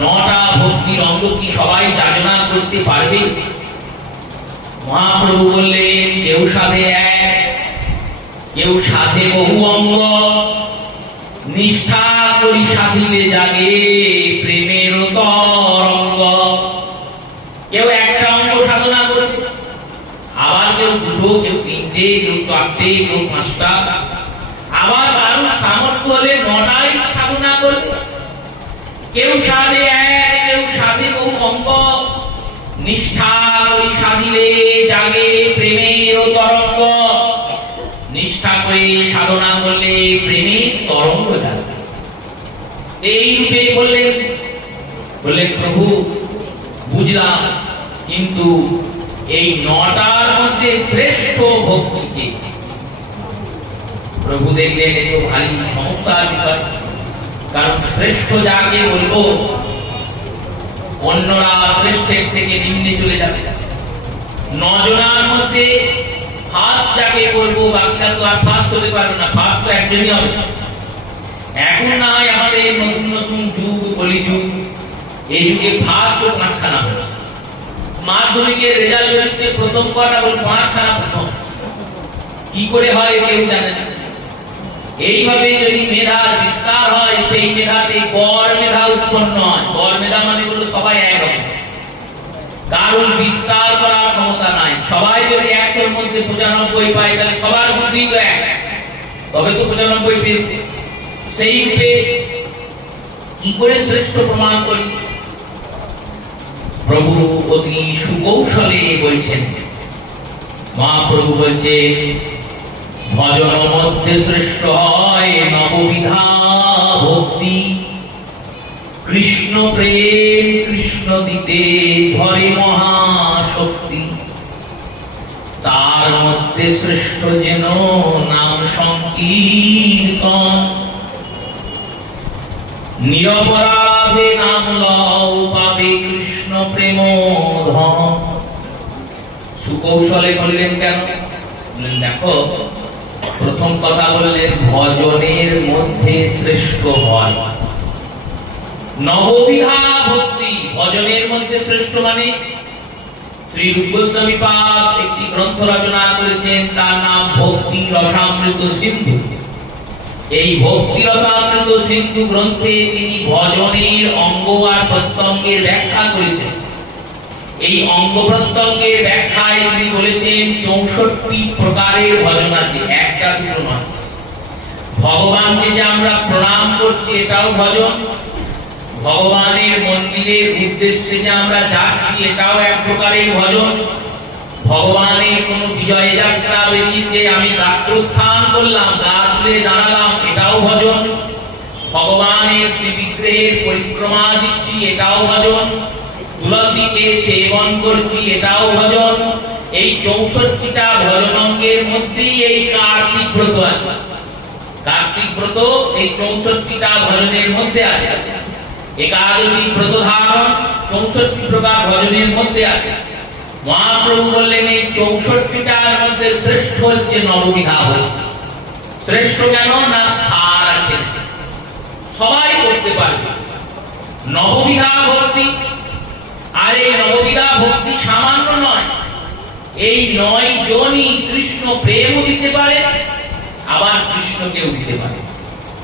9টা ভক্তির অঙ্গ কি সবাই যাচনা করতে পারবে? মহাপ্রভু বললেন, কেউ সাধে এক, কেউ সাধে বহু অঙ্গ, নিষ্ঠা করি সাধিলে জাগে প্রেমের তরঙ্গ। কেউ একটা অঙ্গ সাধনা করবে, আবার কেউ 2, কেউ 3, কেউ 4, কেউ 5টা, আবার কারোর সামর্থ্য হলে 9টাই সাধনা করবে। কেউ সাধে এক, কেউ সাধে বহু অঙ্গ, নিষ্ঠা করি সাধিলে জাগে প্রেমের তরঙ্গ। নিষ্ঠা করে সাধনা করলে প্রেমের তরঙ্গ জাগে। এই রূপে বললেন প্রভু বুঝলাম, কিন্তু এই 9টার মধ্যে শ্রেষ্ঠ ভক্তিকে প্রভু দেখলেন এ তো ভারী সমস্যার বিষয়। কারণ শ্রেষ্ঠ যাকে বলবো অন্যরা শ্রেষ্ঠের থেকে নিম্নে চলে যাবে। 9 জনার মধ্যে ফার্স্ট যাকে বলবো, বাকিরা তো আর ফার্স্ট হতে পারবে না, ফার্স্ট তো একজনই হবে। এখন না হয় আমাদের নতুন নতুন যুগ, কলিযুগ, এই যুগে ফার্স্ট ও 5খানা হলো। মাধ্যমিকের রেজাল্ট বেরোচ্ছে, প্রথম কটা বল 5খানা প্রথম। কি করে হয় কেউ জানে না। এইভাবে যদি মেধার বিস্তার হয়, সেই মেধাতে গড় মেধা উৎপন্ন হয়। গড় মেধা মানে হলো সবাই একরকম, কারণ বিস্তার করার ক্ষমতা নাই। সবাই যদি 100-র মধ্যে 95 পায়, তাহলে সবার বুদ্ধি তো এক, তবে তো 95 পেয়েছে। সেই রূপে কি করে শ্রেষ্ঠ প্রমাণ করি? প্রভু অতি সুকৌশলে বলছেন। মহাপ্রভু বলছে, ভজন মধ্যে শ্রেষ্ঠ হয় নববিধা ভক্তি, কৃষ্ণ প্রেম কৃষ্ণ দিতে ধরে মহাশক্তি, তার মধ্যে শ্রেষ্ঠ যেন নাম সংকীর্তন, নিরপরাধে নাম লও পাবে কৃষ্ণ প্রেম ধন। সুকৌশলে বললেন কেন? দেখো, প্রথম কথা বললেন ভজনের মধ্যে শ্রেষ্ঠ হয় নববিধা ভক্তি। ভজনের মধ্যে শ্রেষ্ঠ মানে শ্রী রূপ গোস্বামী পাদ একটি গ্রন্থ রচনা করেছেন, তার নাম ভক্তি রসামৃত সিন্ধু। এই ভক্তি রসামৃত সিন্ধু গ্রন্থে তিনি ভজনের অঙ্গ আর প্রত্যঙ্গের ব্যাখ্যা করেছেন। এই অঙ্গ প্রত্যঙ্গের ব্যাখ্যায় তিনি বলেছেন 64 প্রকারের ভজন আছে, একটা দুটো নয়। ভগবানকে যে আমরা প্রণাম করছি এটাও ভজন, ভগবানের মন্দিরের উদ্দেশ্যে যে আমরা যাচ্ছি এটাও এক প্রকারের ভজন, ভগবানের কোন বিজয় যাত্রা বেরিয়েছে, আমি গাত্রোত্থান করলাম, গা তুলে দাঁড়ালাম, এটাও ভজন, ভগবানের শ্রী বিগ্রহের পরিক্রমা দিচ্ছি, এটাও ভজন, তুলসীকে সেবন করছি, এটাও ভজন। এই 64টা ভজনাঙ্গের মধ্যেই এই কার্তিক ব্রত আছে। কার্তিক ব্রত এই 64টা ভজনের মধ্যে আছে। একাদশী ব্রত ধারণ 64 প্রকার ভজনের মধ্যে আছে। মহাপ্রভু বললেন এই 64টার মধ্যে শ্রেষ্ঠ হচ্ছে নববিধা ভক্তি। শ্রেষ্ঠ কেন না সার আছে, সবাই করতে পারবে নববিধা ভক্তি। আর এই নববিধা ভক্তি সামান্য নয়, এই 9 জনই কৃষ্ণ প্রেমও দিতে পারে, আবার কৃষ্ণকেও দিতে পারে।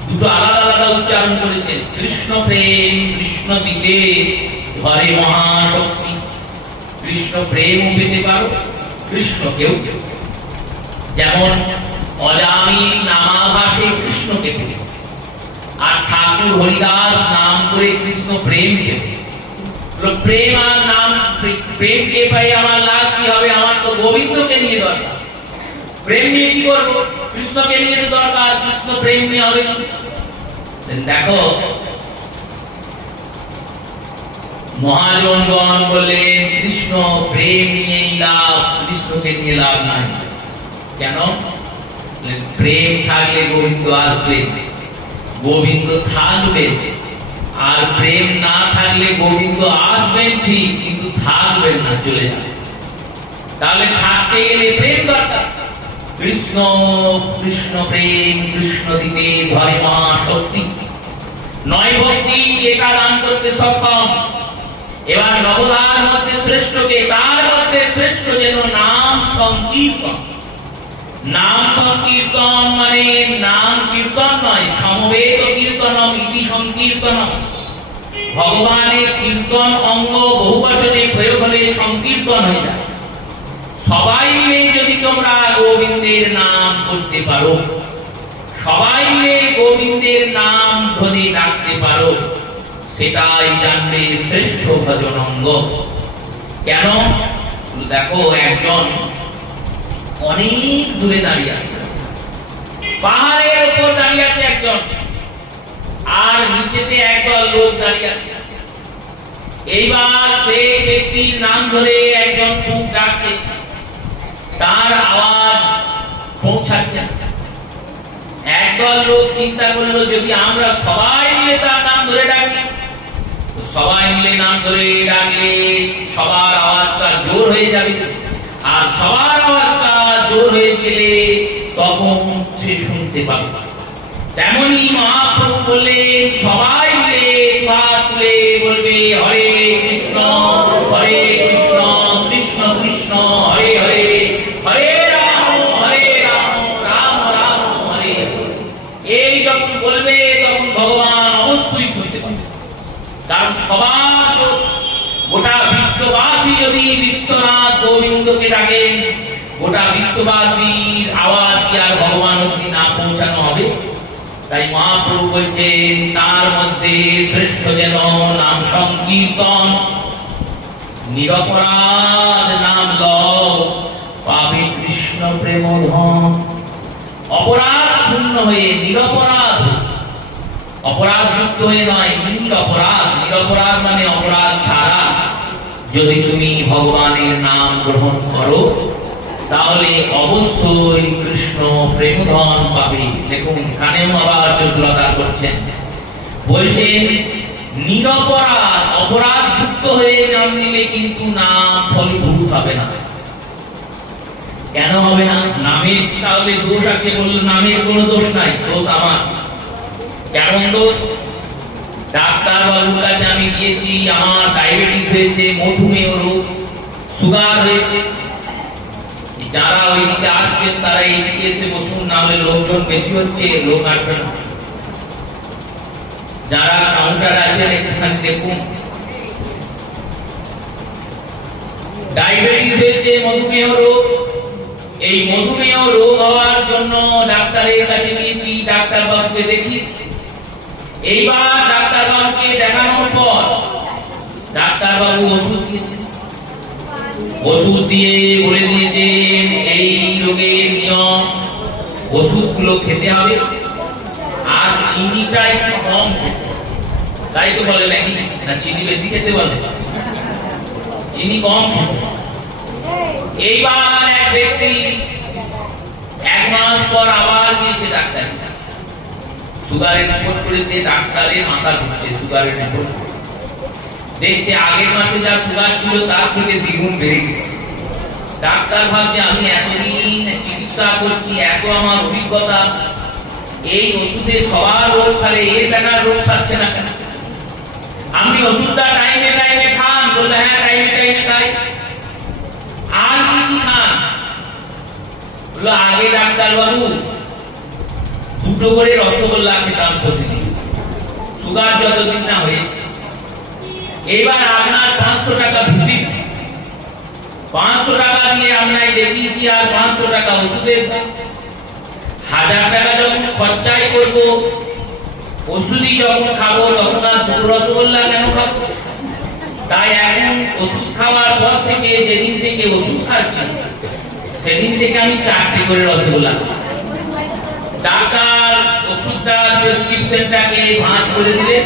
দুটো আলাদা আলাদা উচ্চারণ করেছেন, কৃষ্ণ প্রেম কৃষ্ণ দিতে ধরে মহাশক্তি। কৃষ্ণ প্রেমও পেতে পারো, কৃষ্ণকেও। যেমন অজামিল নামাভাসে কৃষ্ণকে পেতে, আর ঠাকুর হরিদাস নাম করে কৃষ্ণ প্রেম পেতে। প্রেম আর নাম, প্রেমকে পাই আমার লাভ কি হবে? আমার তো গোবিন্দকে নিয়ে দরকার, প্রেম নিয়ে কি করবো? কৃষ্ণকে নিয়ে দরকার, কৃষ্ণ প্রেম নিয়ে হবে কি? দেখো, মহাজনগণ বললেন কৃষ্ণ প্রেম নিয়েই লাভ, কৃষ্ণকে নিয়ে লাভ নাই। কেন? প্রেম থাকলে গোবিন্দ আসবে, গোবিন্দ থাকবে, আর প্রেম না থাকলে গোবিন্দ আসবেন ঠিক, কিন্তু থাকবেন না, চলে যাবে। তাহলে থাকতে গেলে প্রেম দরকার। কৃষ্ণ কৃষ্ণ প্রেম কৃষ্ণ দিতে ধরে মহাশক্তি। 9 ভক্তি একা দান করতে সক্ষম। এবার নবদার মধ্যে শ্রেষ্ঠকে, তার মধ্যে শ্রেষ্ঠ যেন নাম সংকীর্তন। নাম সংকীর্তন মানে নাম কীর্তন নয়, সমবেত কীর্তনম ইতি সংকীর্তনম। ভগবানের কীর্তন অঙ্গ বহু বচনে প্রয়োগ হলে সংকীর্তন হয়ে যায়। সবাই মিলে যদি তোমরা গোবিন্দের নাম করতে পারো, সবাই মিলে গোবিন্দের নাম ধরে ডাকতে পারো, সেটাই জানবে শ্রেষ্ঠ ভজন অঙ্গ। কেন? দেখো, একজন অনেক দূরে দাঁড়িয়ে আছে, পাহাড়ের উপর দাঁড়িয়ে আছে একজন, আর নিচেতে একদল লোক দাঁড়িয়ে আছে। এইবার সেই ব্যক্তির নাম ধরে একজন খুব ডাকছে, তার আওয়াজ পৌঁছাচ্ছে। একদল লোক চিন্তা করলো, যদি আমরা সবাই মিলে তার নাম ধরে ডাকি, সবাই মিলে নাম ধরে ডাকলে সবার আওয়াজটা জোর হয়ে যাবে, আর সবার আওয়াজটা জোর আদর হয়েছিলে তখন সে শুনতে পাবে। তেমনি মহাপ্রভু বললেন সবাই মিলে পা তুলে বলবে হরে কৃষ্ণ কৃষ্ণ কৃষ্ণ হরে হরে, হরে রাম রাম রাম হরে হরে। এই যখন বলবে তখন ভগবান অবশ্যই শুনতে পাবে। কারণ সবার গোটা বিশ্ববাসী যদি বিশ্বনাথ গোবিন্দকে ডাকে, গোটা বিশ্ববাসীর আওয়াজ কি আর ভগবান অব্দি না পৌঁছানো হবে? তাই মহাপ্রভু বলছেন তার মধ্যে শ্রেষ্ঠ যেন নাম সংকীর্তন, নিরপরাধ নাম লও, পাবে কৃষ্ণ প্রেম ধন। অপরাধ শূন্য হয়ে নিরপরাধ, অপরাধ যুক্ত হয়ে নয়, নিরপরাধ। নিরপরাধ মানে অপরাধ ছাড়া যদি তুমি ভগবানের নাম গ্রহণ করো তাহলে অবশ্যই কৃষ্ণ প্রেমধন পাবে। দেখুন এখানেও আবার চতুরতা করছেন, বলছেন নিরপরাধ, অপরাধ যুক্ত হয়ে নাম নিলে কিন্তু নাম ফলভূত হবে না। কেন হবে না? নামের তাহলে দোষ আছে? বলল নামের কোনো দোষ নাই, দোষ আমার। কেমন দোষ? ডাক্তার বাবুর কাছে আমি গিয়েছি, আমার ডায়াবেটিস হয়েছে, মধুমেহ রোগ, সুগার হয়েছে। যারা ওইদিকে আসছেন তারা এইদিকে এসে বসুন, না হলে লোকজন বেশি হচ্ছে, লোক আসবে না। যারা কাউন্টার আছেন একটুখানি দেখুন। ডায়াবেটিস হয়েছে, মধুমেহ রোগ। এই মধুমেহ রোগ হওয়ার জন্য ডাক্তারের কাছে গিয়েছি, ডাক্তার বাবুকে দেখিয়েছি। এইবার ডাক্তার বাবুকে দেখানোর পর ডাক্তার বাবু ওষুধ দিয়েছেন, ওষুধ দিয়ে বলে দিয়েছেন এই রোগের নিয়ম, ওষুধগুলো খেতে হবে আর চিনিটা একটু কম খেতে। তাই তো বলে নাকি না চিনি বেশি খেতে বলে? চিনি কম খেতে। এইবার এক ব্যক্তি 1 মাস পর আবার গিয়েছে ডাক্তার, সুগারের রিপোর্ট করেছে, ডাক্তারের মাথা ঘুরছে। সুগারের রিপোর্ট দেখছে আগের মাসে যা সুগার ছিল তার থেকে দ্বিগুণ বেড়ে গেছে। ডাক্তার ভাবছে আমি এতদিন চিকিৎসা করছি, এত আমার অভিজ্ঞতা, এই ওষুধে সবার রোগ সারে, এর বেটার রোগ সারছে না কেন? আপনি ওষুধটা টাইমে টাইমে খান? বললে হ্যাঁ টাইমে টাইমে খাই। আর কি খান? বললো আগে ডাক্তার বাবু 2টো করে রসগোল্লা খেতাম প্রতিদিন, সুগার যতদিন না হয়েছে। এবার আপনার 500 টাকা ভিজিট, 500 টাকা দিয়ে আপনাকে দেখিয়েছি আর 500 টাকা ওষুধের দাম। 1000 টাকা যখন খরচাই করবো, ওষুধই যখন খাবো তখন আর 2 রসগোল্লা কেন খাবো? তাই এখন ওষুধ খাওয়ার পর থেকে, যেদিন থেকে ওষুধ খাচ্ছি সেদিন থেকে আমি 4টে করে রসগোল্লা খাবো। ডাক্তার ওষুধটা প্রেসক্রিপশনটাকে ভাঁজ করে দিলেন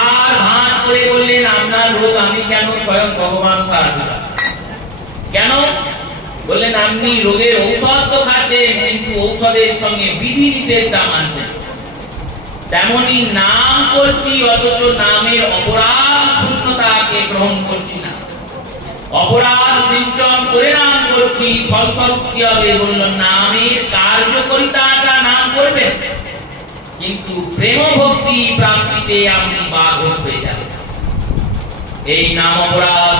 আর ভাঁজ করে বললেন আপনার রোগ আমি কেন স্বয়ং ভগবান সাহায্য। কেন? বললেন আপনি রোগের ঔষধ তো খাচ্ছেন কিন্তু ঔষধের সঙ্গে বিধি নিষেধটা মানছেন। তেমনি নাম করছি অথচ নামের অপরাধ শূন্যতাকে গ্রহণ করছি না, অপরাধ সিঞ্চন করে নাম করছি। ফলস্বরূপ কি হবে? বলল নামের কার্যকরিতাটা নাম করবেন কিন্তু প্রেম ভক্তি প্রাপ্তিতে আপনি বাধক হয়ে যাবেন। এই নাম অপরাধ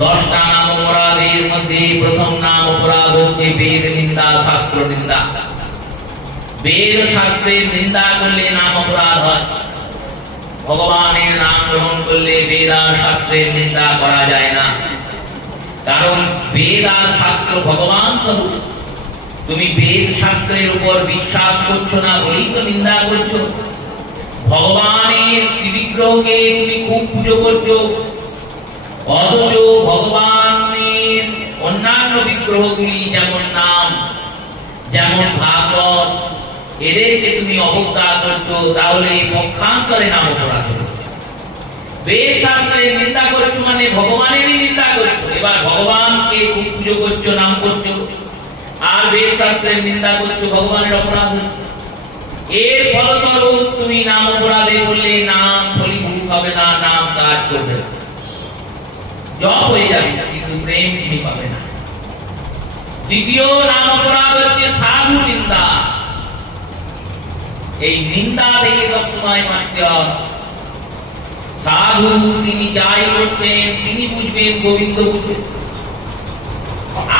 10টা নাম অপরাধের মধ্যে প্রথম নাম অপরাধ হচ্ছে বেদ নিন্দা, শাস্ত্র নিন্দা। বেদ শাস্ত্রের নিন্দা করলে নাম অপরাধ হয়। ভগবানের নাম গ্রহণ করলে বেদ আর শাস্ত্রের নিন্দা করা যায় না, কারণ বেদ আর শাস্ত্র ভগবান স্বরূপ। তুমি বেদ শাস্ত্রের উপর বিশ্বাস করছো না বলেই তো নিন্দা করছো। ভগবানের শ্রীবিগ্রহকে তুমি খুব পুজো করছো, অথচ ভগবানের অন্যান্য বিগ্রহগুলি যেমন নাম, যেমন ভাগবত, এদেরকে তুমি অবজ্ঞা করছো, তাহলে পক্ষান্তরে নাম অপরাধ হচ্ছে। বেদ শাস্ত্রের নিন্দা করছো মানে ভগবানেরই নিন্দা করছো। এবার ভগবানকে খুব পুজো করছো, নাম করছো, আর বেদ শাস্ত্রের নিন্দা করছো, ভগবানের অপরাধ হচ্ছে। এর ফলস্বরূপ তুমি নাম অপরাধে বললে নাম ফলীভূত হবে না, নাম কাজ করবে না, জপ হয়ে যাবে কিন্তু প্রেম তুমি পাবে না। দ্বিতীয় নাম অপরাধ হচ্ছে সাধু নিন্দা। এই নিন্দা থেকে সবসময় বাঁচতে হবে। সাধু তিনি যাই করছেন তিনি বুঝবেন, গোবিন্দ বুঝবেন।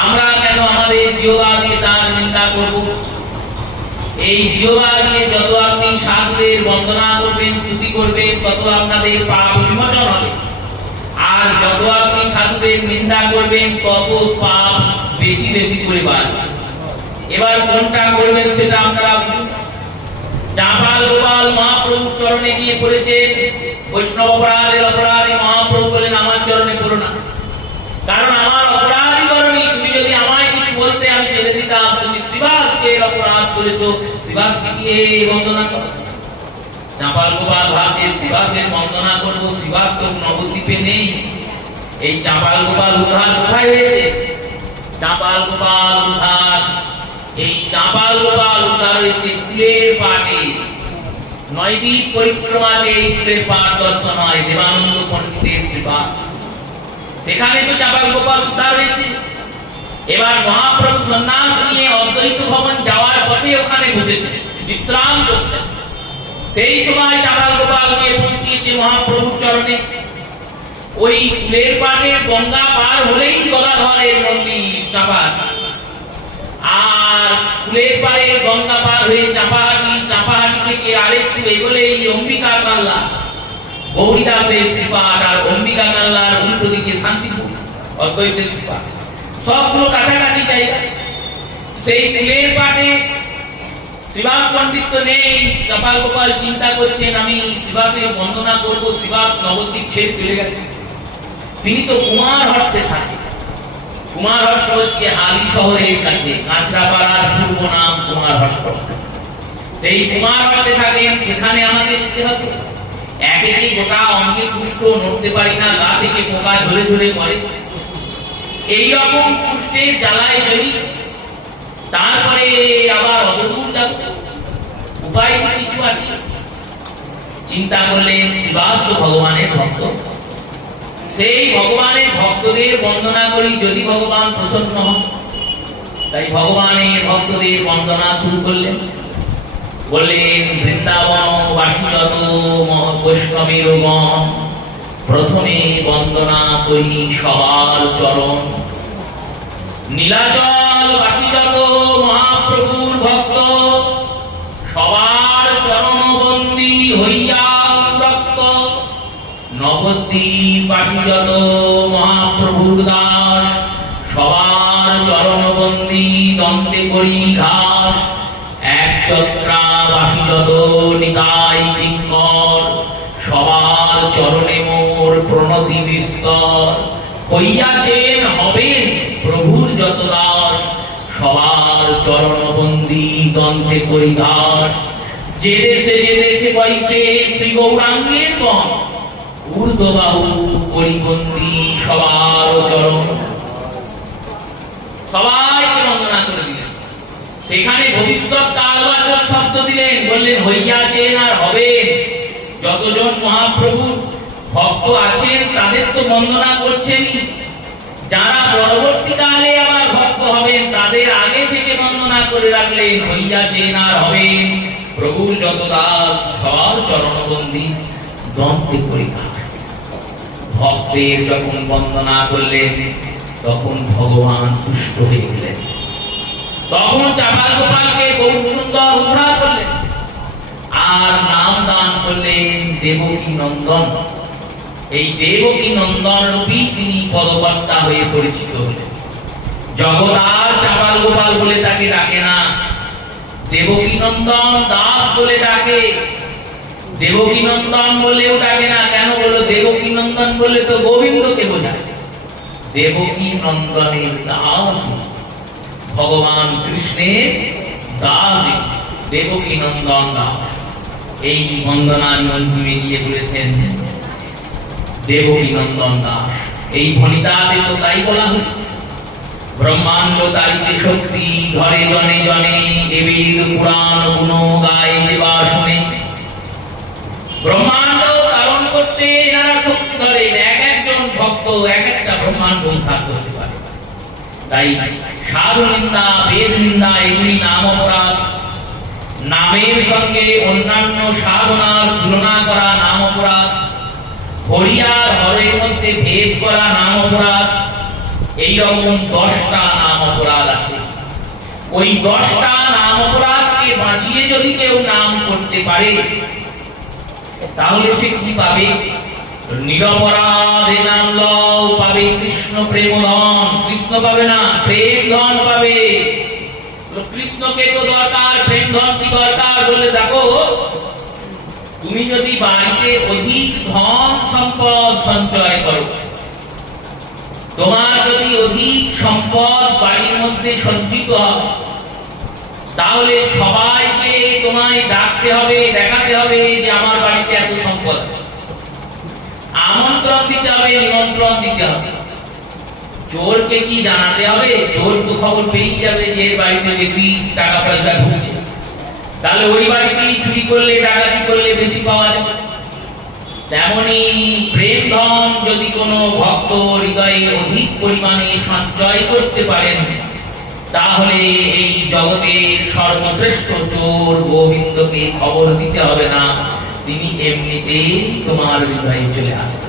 আমরা কেন আমাদের জিহ্বা দিয়ে তার নিন্দা করব? এই জিহ্বা দিয়ে যত আপনি সাধুদের বন্দনা করবেন, স্তুতি করবেন, তত আপনাদের পাপ বিমোচন হবে। আর যত আপনি সাধুদের নিন্দা করবেন তত পাপ বেশি বেশি করে বাড়বে। এবার কোনটা করবেন সেটা আপনারা বুঝুন। চাঁপাল গোপাল মহাপ্রভু চরণে গিয়ে পড়েছেন, বৈষ্ণব অপরাধের অপরাধী মহাপ্রভু বলেন আমার চরণে পড়ো না, কারণ আমার অপরাধী করণী। তুমি যদি আমায় কিছু বলতে আমি ছেড়ে দিতাম। তুমি শ্রীবাসকে অপরাধ করেছো, শ্রীবাসকে গিয়ে বন্দনা করো। চাঁপাল গোপাল ভাবছে শ্রীবাসের বন্দনা করবো, শ্রীবাস তো নবদ্বীপে নেই। এই চাঁপাল গোপাল উদ্ধার কোথায় হয়েছে? চাঁপাল গোপাল উদ্ধার, এই চাঁপাল গোপাল উদ্ধার হয়েছে কুলের পাটে। 9 দিন পরিক্রমাতে এই কুলের পাট দর্শন হয়, দেবানন্দ পণ্ডিতের শ্রীবাস। সেখানে তো চাঁপাল গোপাল উদ্ধার হয়েছে। এবার মহাপ্রভু সন্ন্যাস নিয়ে অদ্বৈত ভবন যাওয়ার পথে ওখানে বসেছে, বিশ্রাম করছেন। সেই সময় চাঁপাল গোপাল গিয়ে পৌঁছিয়েছে মহাপ্রভুর চরণে। ওই কুলের পাটে গঙ্গা পার হলেই গদাধরের মন্দির চাঁপাল, আর কুলের পাড়ে গঙ্গা পার হয়ে চাঁপাহাটি, চাঁপাহাটি থেকে আরেকটু এগোলে এই অম্বিকা কাল্লা, গৌরীদাসের শ্রীপাঠ, আর অম্বিকা কাল্লার উল্টো দিকে শান্তিপুর অদ্বৈতের শ্রীপাঠ, সবগুলো কাছাকাছি জায়গা। সেই কুলের পাটে শ্রীবাস পণ্ডিত তো নেই। চাঁপাল গোপাল চিন্তা করছেন আমি শ্রীবাসের বন্দনা করবো, শ্রীবাস নবদ্বীপ ছেড়ে চলে গেছে। তিনি তো কুমারহট্টে থাকেন। কুমারহট্ট হচ্ছে হালি শহরের কাছে, কাঁচরাপাড়ার পূর্ব নাম কুমারহট্ট। এই কুমারহট্টে থাকেন, সেখানে আমাদের যেতে হবে। একে গোটা অঙ্গে পুষ্ট, নড়তে পারি না, গা থেকে পোকা ঝরে ঝরে পড়ে। এইরকম পুষ্টের জ্বালায় জড়ি, তারপরে আবার অদূর যাব, উপায় কিছু আছে। চিন্তা করলেন শ্রীবাস তো ভগবানের ভক্ত, সেই ভগবানের ভক্তদের বন্দনা করি, যদি ভগবান প্রসন্ন হন। তাই ভগবানের ভক্তদের বন্দনা শুরু করলেন। বললেন বৃন্দাবন বাসী যত বৈষ্ণবের গণ, প্রথমে বন্দনা করি সবার চরণ। নীলাচল বাসী যত মহাপ্রভুর ভক্ত, সবার চরণ বন্দী হইয়া রক্ত। নবদ্বীপ বাসী যত মহাপ্রভুর দাস, সবার চরণ বন্দী দন্তে করি ঘাস। এক চত্রা বাসী যত নিতাই কিঙ্কর, সবার চরণে মোর প্রণতি বিস্তর। হইয়াছেন হবেন প্রভুর যত দাস, সবার চরণ বন্দী দন্তে করি ঘাস। যে দেশে বৈশে শ্রী গৌরাঙ্গের বন, ঊর্ধ্ববাহু করিবন্দী সবার চরণ। সবাইকে বন্দনা করে দিলেন। সেখানে ভবিষ্যৎ কালবাচক শব্দ দিলেন, বললেন হইয়াছেন আর হবেন। যতজন মহাপ্রভুর ভক্ত আছেন তাদের তো বন্দনা করছেন, যারা পরবর্তীকালে আবার ভক্ত হবেন তাদের আগে থেকে বন্দনা করে রাখলেন। হইয়াছেন আর হবেন প্রভুর যত দাস, সবার চরণবন্দী দন্তে করি ঘাস। ভক্তের যখন বন্দনা করলেন তখন ভগবান তুষ্ট হয়ে গেলেন। তখন চাঁপাল গোপালকে গৌর সুন্দর উদ্ধার করলেন, আর নাম দান করলেন দেবকী নন্দন। এই দেবকী নন্দন রূপী তিনি পদকর্তা হয়ে পরিচিত হলেন। জগৎ আর চাঁপাল গোপাল বলে তাকে ডাকে না, দেবকী নন্দন দাস বলে ডাকে। দেবকী নন্দন বলেও ডাকে না, কেন বললো? দেবকী নন্দন বললে তো গোবিন্দকে বোঝায়। দেবকী নন্দনের দাস, ভগবান কৃষ্ণের দাস দেবকী নন্দন দাস। এই বন্দনার মন্দিরে গিয়ে বলেছেন দেবকী নন্দন দাস। এই ভনিতাতে তো তাই বলা হচ্ছে, ব্রহ্মাণ্ড তারিতে শক্তি, ঘরে জনে জনে দেবীর পুরাণ গুণ গায়ে দেবা শুনে। ব্রহ্মাণ্ড ধারণ করতে যারা শক্তি ধরে, এক একজন ভক্ত এক একটা ব্রহ্মাণ্ড উদ্ধার করতে পারে। তাই সাধু নিন্দা, বেদ নিন্দা এগুলি নাম অপরাধ। নামের সঙ্গে অন্যান্য সাধনার তুলনা করা নাম অপরাধ। হরি আর হরের মধ্যে ভেদ করা নাম অপরাধ। এইরকম 10টা নাম অপরাধ আছে। ওই 10টা নাম অপরাধকে বাঁচিয়ে যদি কেউ নাম করতে পারে তাহলে সে কি পাবে? নিরপরাধে নাম লও পাবে কৃষ্ণ প্রেম ধন। কৃষ্ণ পাবে না, প্রেম ধন পাবে। কৃষ্ণকে তো দরকার, প্রেম ধন কি দরকার বলে দেখো, তুমি যদি বাড়িতে অধিক ধন সম্পদ সঞ্চয় করো, তোমার যদি অধিক সম্পদ বাড়ির মধ্যে সঞ্চিত হয়, তাহলে সবাইকে তোমায় ডাকতে হবে, দেখাতে হবে যে আমার বাড়িতে এত সম্পদ। আমন্ত্রণ দিতে হবে, নিমন্ত্রণ দিতে হবে। চোরকে কি জানাতে হবে? চোর তো খবর পেয়ে যাবে যে বাড়িতে বেশি টাকা পয়সা ঢুকছে, তাহলে ওই বাড়িতেই চুরি করলে, ডাকাতি করলে বেশি পাওয়া যাবে। তেমনি প্রেম ধন যদি কোনো ভক্ত হৃদয়ে অধিক পরিমাণে সঞ্চয় করতে পারেন, তাহলে এই জগতের সর্বশ্রেষ্ঠ চোর গোবিন্দকে খবর দিতে হবে না, তিনি এমনিতেই তোমার হৃদয়ে চলে আসবেন।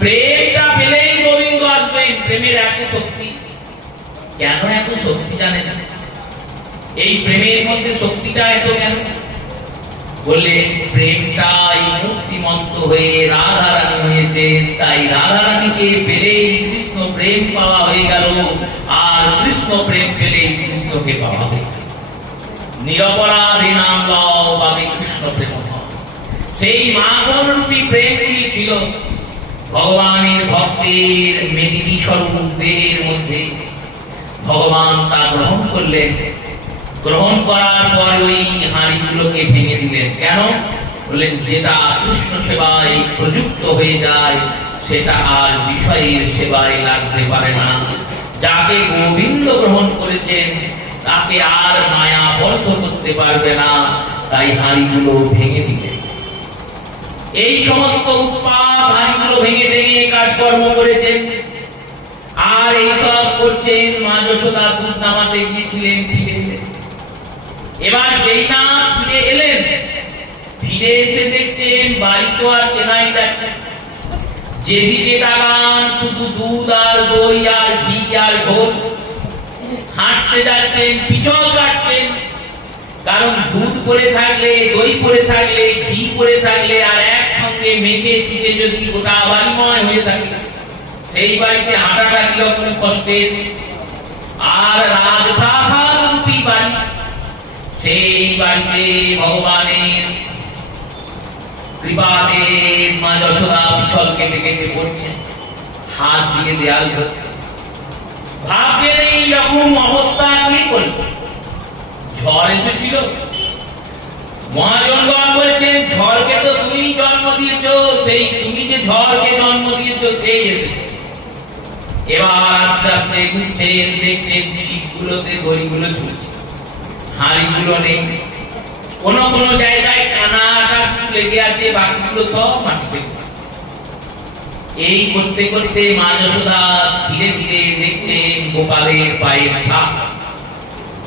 প্রেমটা পেলেই গোবিন্দ আসবেন। প্রেমের এত শক্তি। কেন এত শক্তি জানেন? এই প্রেমের মধ্যে শক্তিটা এত কেন? বললে প্রেমটাই মুক্তিমন্ত হয়ে রাধা রানী হয়েছেন, তাই রাধা রানীকে পেলেই কৃষ্ণ প্রেম পাওয়া হয়ে গেল, আর কৃষ্ণ প্রেম পেলেই কৃষ্ণকে পাওয়া হয়ে গেল। নিরপরাধে নাম লও পাবে কৃষ্ণ প্রেম। সেই মাধবরূপী প্রেমগুলি ছিল ভগবানের ভক্তের মেদিনী স্বরূপদের মধ্যে। ভগবান তা গ্রহণ করলেন। গ্রহণ করার পর ওই হাঁড়িগুলোকে ভেঙে দিলেন। কেন? বললেন যেটা কৃষ্ণ সেবায় প্রযুক্ত হয়ে যায় সেটা আর বিষয়ের সেবায় লাগতে পারে না। যাকে গোবিন্দ গ্রহণ করেছেন তাকে আর মায়া বর্ষ করতে পারবে না, তাই হাঁড়িগুলো ভেঙে দিলেন। এই সমস্ত উৎপাদ হাঁড়িগুলো ভেঙে ভেঙে কাজকর্ম করেছেন। আর এইসব করছেন। মা যশোদা দুধ নামাতে গিয়েছিলেন, ফিরে এলেন। এবার যেই না ফিরে এলেন, ফিরে এসে দেখছেন বাড়ি তো আর চেনাই যাচ্ছে। যেদিকে তাকান শুধু দুধ আর দই আর ঘি আর ঘোল। হাঁটতে যাচ্ছেন, পিছল কাটছেন, কারণ দুধ পড়ে থাকলে, দই পড়ে থাকলে, ঘি পড়ে থাকলে আর একসঙ্গে মেঘে চিটে যদি গোটা বাড়িময় হয়ে থাকে, সেই বাড়িতে হাঁটাটা কিরকম কষ্টের। আর রাজপ্রাসাদ রূপী বাড়ি, সেই বাড়িতে ভগবানের কৃপাতে মা যশোদা পিছল কেটে কেটে পড়ছেন, হাত দিয়ে দেয়াল ধরছে। ভাবছেন এইরকম অবস্থা কি করবে? ঝড় এসেছিল। মহাজনগণ বলছেন ঝড়কে তো তুমি জন্ম দিয়েছ, সেই তুমি যে ঝড়কে জন্ম দিয়েছ সেই এসেছে। এবার আস্তে আস্তে ঘুরছেন, দেখছেন শীতগুলোতে দড়িগুলো ঝুলছে, হাঁড়িগুলো নেই। কোন কোন জায়গায় কানাটা লেগে আছে, বাকিগুলো সব মাটিতে। এই করতে করতে মা যশোদা ধীরে ধীরে দেখছেন গোপালের পায়ের ছাপ।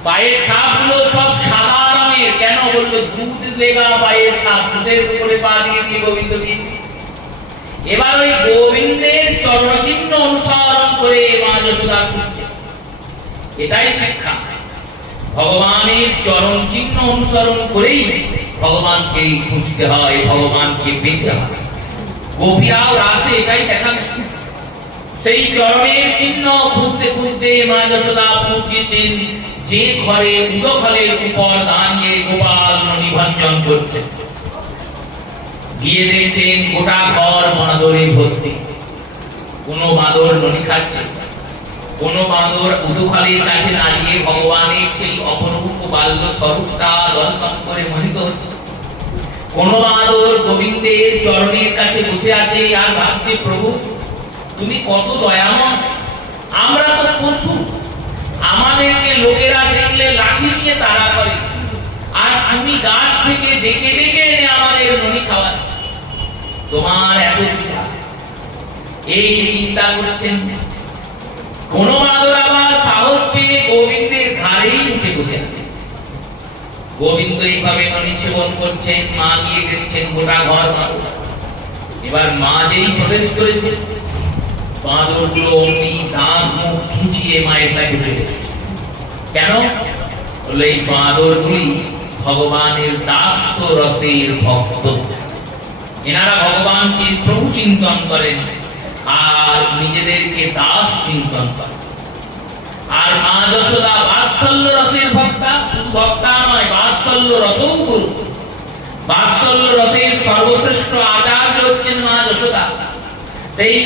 পায়ের ছাপগুলো সব সাদা রঙের। কেন বললো? দুধ লেগা পায়ের ছাপ, দুধের উপরে পা দিয়েছে গোবিন্দ দিয়েছে। এবার ওই গোবিন্দের চরণচিহ্ন অনুসরণ করে মা যশোদা ছুটছে। এটাই শিক্ষা। ভগবানের চরণ চিহ্ন অনুসরণ করেই ভগবানকে খুঁজতে হয়, ভগবানকে পেতে হয়। গোপীরাও রাসে এটাই দেখা। সেই চরণের চিহ্ন খুঁজতে খুঁজতে মা যশোদা পৌঁছেছেন যে ঘরে উদফলের উপর দাঁড়িয়ে গোপাল নিভঞ্জন করছে। গিয়ে দেখছেন গোটা ঘর বাঁদরে ভর্তি। কোন বাঁদর ননি খাচ্ছে, কোন বাঁদর উদুখালির কাছে দাঁড়িয়ে ভগবানের সেই অপরূপ বাল্য স্বরূপটা দর্শন করে মোহিত হচ্ছে। কোন বাঁদর গোবিন্দের চরণের কাছে বসে আছে আর ভাবছে, প্রভু তুমি কত দয়াময়। আমরা তো পশু, আমাদেরকে লোকেরা দেখলে লাঠি নিয়ে তাড়া করে, আর তুমি গাছ থেকে ডেকে ডেকে এনে আমাদের ননি খাওয়া। তোমার এত এই চিন্তা করছেন। কোন করেছেন। গোবিন্দ এইভাবে ননি সেবন করছেন, মা গিয়ে দেখছেন গোটা ঘর মাদুর। এবার মা যেই প্রবেশ করেছে, বাঁদরগুলো অমনি দাঁত মুখ খিঁচিয়ে মায়ের কাছে ফিরে। কেন? বলে এই বাঁদরগুলি ভগবানের দাস্য রসের ভক্ত। এনারা ভগবানকে প্রভু চিন্তন করেন আর নিজেদেরকে দাস চিন্তন করেন। আর মা যশোদা বাৎসল্য রসের ভক্তা, ভক্তা নয়, বাৎসল্য রসও গুরু। বাৎসল্য রসের সর্বশ্রেষ্ঠ আচার্য হচ্ছেন মা যশোদা। সেই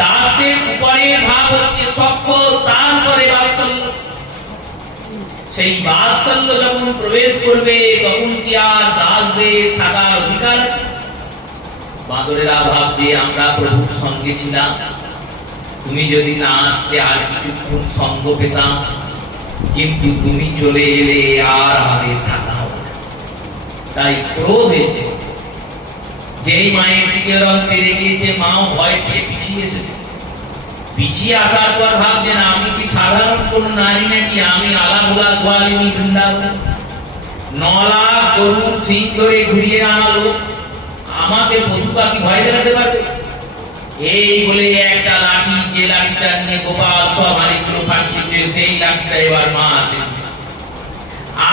দাসের উপরে ভাব হচ্ছে সক্ষ, তারপরে বাৎসল্য। সেই বাৎসল্য যখন প্রবেশ করবে তখন কি আর দাসদের থাকার অধিকার আছে? বাঁদরেরা ভাবছে আমরা প্রভুর সঙ্গে ছিলাম, তুমি যদি না আসতে আর কিছুক্ষণ সঙ্গ পেতাম, কিন্তু তুমি চলে এলে আর আমাদের থাকা হবে। তাই ক্রোধ হয়েছে। যেই মায়ের দিকে রক্তে রেগেছে, মাও ভয় পেয়ে পিছিয়ে এসেছে। পিছিয়ে আসার পর ভাবছেন আমি কি সাধারণ কোন নারী নাকি, আমি আলাদা গোয়ালিনী বৃন্দাবন 9 লাখ গরুর সিং ধরে ঘুরিয়ে আনালো, আমাকে পশু পাখি ভয় দেখাতে পারবে? এই বলে একটা লাঠি, যে লাঠিটা নিয়ে গোপাল সব আরেকগুলো ফাঁসিয়েছে, সেই লাঠিটা এবার মা হাতে।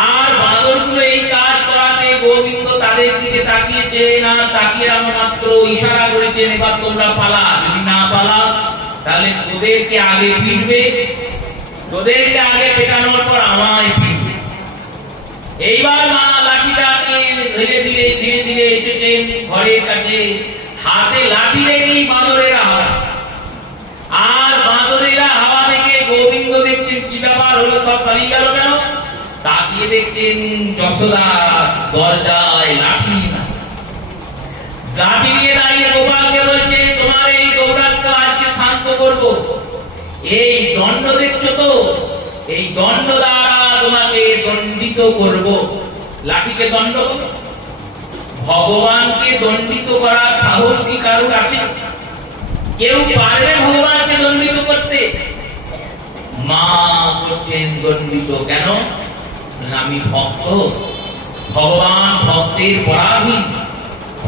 আর বাঁদরগুলো এই কাজ করাতে গোবিন্দ তাদের দিকে তাকিয়েছে না, তাকিয়ে মাত্র ইশারা করেছেন এবার তোমরা পালা, যদি না পালা তাহলে তোদেরকে আগে পিটবে, তোদেরকে আগে পেটানোর পর আমায় পিটবে। এইবার মা লাঠিটা ধীরে ধীরে ধীরে ধীরে এসেছেন ঘরের কাছে, হাতে লাঠি রেখেই বাঁদরেরা হাওয়া। আর বাঁদরেরা হাওয়া দেখে গোবিন্দ দেখছেন কি ব্যাপার হলো, সব পালিয়ে গেল কেন? তাকিয়ে দেখছেন যশোদা দরজায় লাঠি না, লাঠি নিয়ে দাঁড়িয়ে গোপালকে বলছে তোমার এই দৌরাত্ম আজকে শান্ত করব। এই দণ্ড দেখছো তো, এই দণ্ড দ্বারা তোমাকে দণ্ডিত করব। লাঠিকে দণ্ড, ভগবানকে দণ্ডিত করার সাহস কি কারোর আছে? কেউ পারবে ভগবানকে দণ্ডিত করতে? মা করছেন দণ্ডিত। কেন? আমি ভক্ত, ভগবান ভক্তের পরাধীন,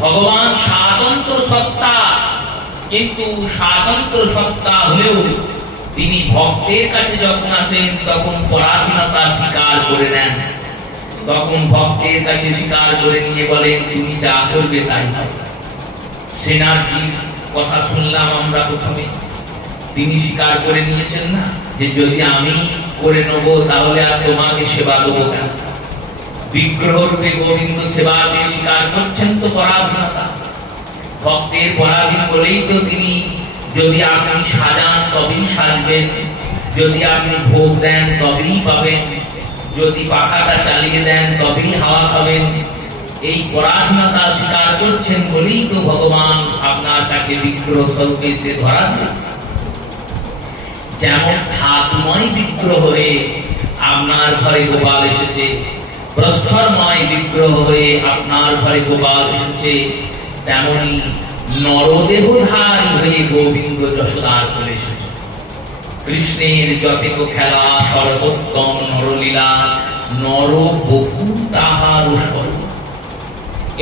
ভগবান স্বাতন্ত্র সত্তা, কিন্তু স্বাতন্ত্র সত্তা হলেও তিনি ভক্তের কাছে যখন আসেন তখন পরাধীনতা স্বীকার করে নেন। তখন ভক্তের কাছে স্বীকার করে নিয়ে বলেন তুমি যা করবে তাই হবে। সেনার্জির কথা শুনলাম আমরা প্রথমে, তিনি স্বীকার করে নিয়েছেন না যে যদি আমি করে নেব তাহলে আর তোমাকে সেবা দেবো কেন। বিগ্রহ রূপে গোবিন্দ সেবাকে স্বীকার করছেন তো পরাধীনতা। ভক্তের পরাধীন বলেই তো তিনি যদি আপনি সাজান তবেই সাজবেন, যদি আপনি ভোগ দেন তবেই পাবেন, যদি পাখাটা চালিয়ে দেন তবেই হাওয়া খাবেন। এই পরাধীনতা স্বীকার করছেন বলেই তো ভগবান আপনার কাছে বিগ্রহ স্বরূপে সে ধরা দিয়েছে। যেমন ধাতুময় বিগ্রহ হয়ে আপনার ঘরে গোপাল এসেছে, প্রস্তরময় বিগ্রহ হয়ে আপনার ঘরে গোপাল এসেছে, তেমনি নরদেহধারী হয়ে গোবিন্দ যশোদার ঘরে এসেছে। কৃষ্ণের যতেক খেলা সর্বোত্তম নরলীলা, নর বহু তাহার স্বরূপ।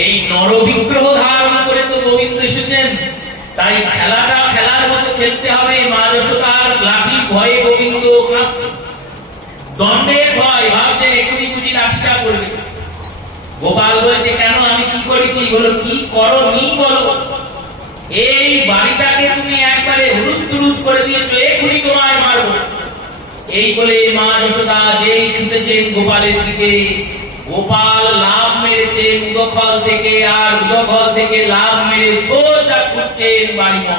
এই নর বিগ্রহ ধারণ করে তো গোবিন্দ এসেছেন, তাই খেলাটা খেলার মতো খেলতে হবে। মা যশোদার লাঠির ভয়ে গোবিন্দ কাঁপছে, দণ্ডের ভয়, ভাবছেন এখনই বুঝি লাঠিটা করবে। গোপাল বলছে কেন, আমি কি করেছি? বলো কি করো নি বলো। এই বাড়িটাকে তুমি একবারে হুলুস তুলুস করে দিয়েছো, এখনই তোমায় মারবো। এই বলে মা যশোদা যেই ছুটেছেন গোপালের দিকে, গোপাল লাভ মেরেছে উদফল থেকে, আর উদফল থেকে লাভ মেরে সোজা ছুটছেন বাড়ি মা।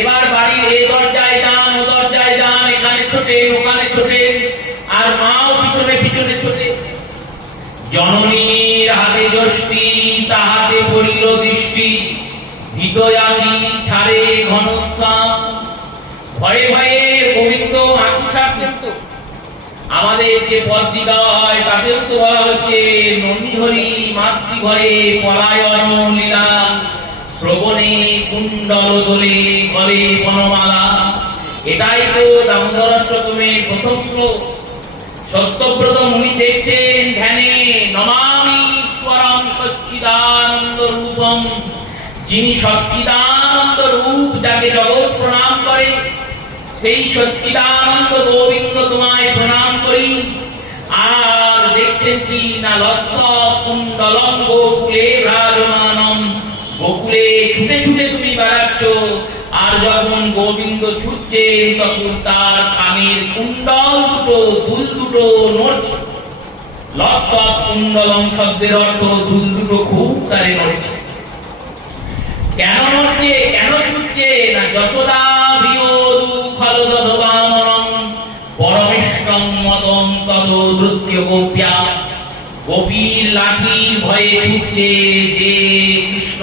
এবার বাড়ির এই দরজায় যান, ও দরজায় যান, এখানে ছোটে ওখানে ছোটে, আর মাও পিছনে পিছনে ছোটে। জননীর হাতে যষ্টি, তাহাতে পড়িল দৃষ্টি, ভিতয়ামি ছাড়ে ঘনশ্যাম। ভয়ে ভয়ে গোবিন্দ আঁকি সারছেন তো। আমাদের যে পদটি দেওয়া হয় তাতেও তো বলা হচ্ছে নন্দীহরি মাতৃঘরে পলায়ন লীলা, শ্রবণে কুণ্ডল দোলে গলে বনমালা। এটাই তো দামোদরাষ্টকের প্রথম শ্লোক। সত্যব্রত মুনি দেখছেন ধ্যানে, নমামি স্বরম সচ্চিদানন্দ রূপম, যিনি সচ্চিদানন্দ রূপ, যাকে জগৎ প্রণাম করে, সেই সচ্চিদানন্দ গোবিন্দ তোমায় প্রণাম করি। আর দেখছেন কি না, লস্য কুণ্ডলম গোকুলে ভ্রাজমানম, গোকুলে ছুটে ছুটে তুমি বেড়াচ্ছ। আর যখন গোবিন্দ ছুটছেন তখন তার কানের কুণ্ডল দুটো, দুল দুটো নড়ছে। লস্য কুণ্ডলম শব্দের অর্থ দুল দুটো খুব তারে নড়ছে। কেন নড়ছে, কেন ছুটছে না, যশোদা বিয়োদু ফলদধবামনম পরমেষ্টং মদম তদ নৃত্য গোপ্যা, গোপীর লাঠির ভয়ে ছুটছে যে কৃষ্ণ,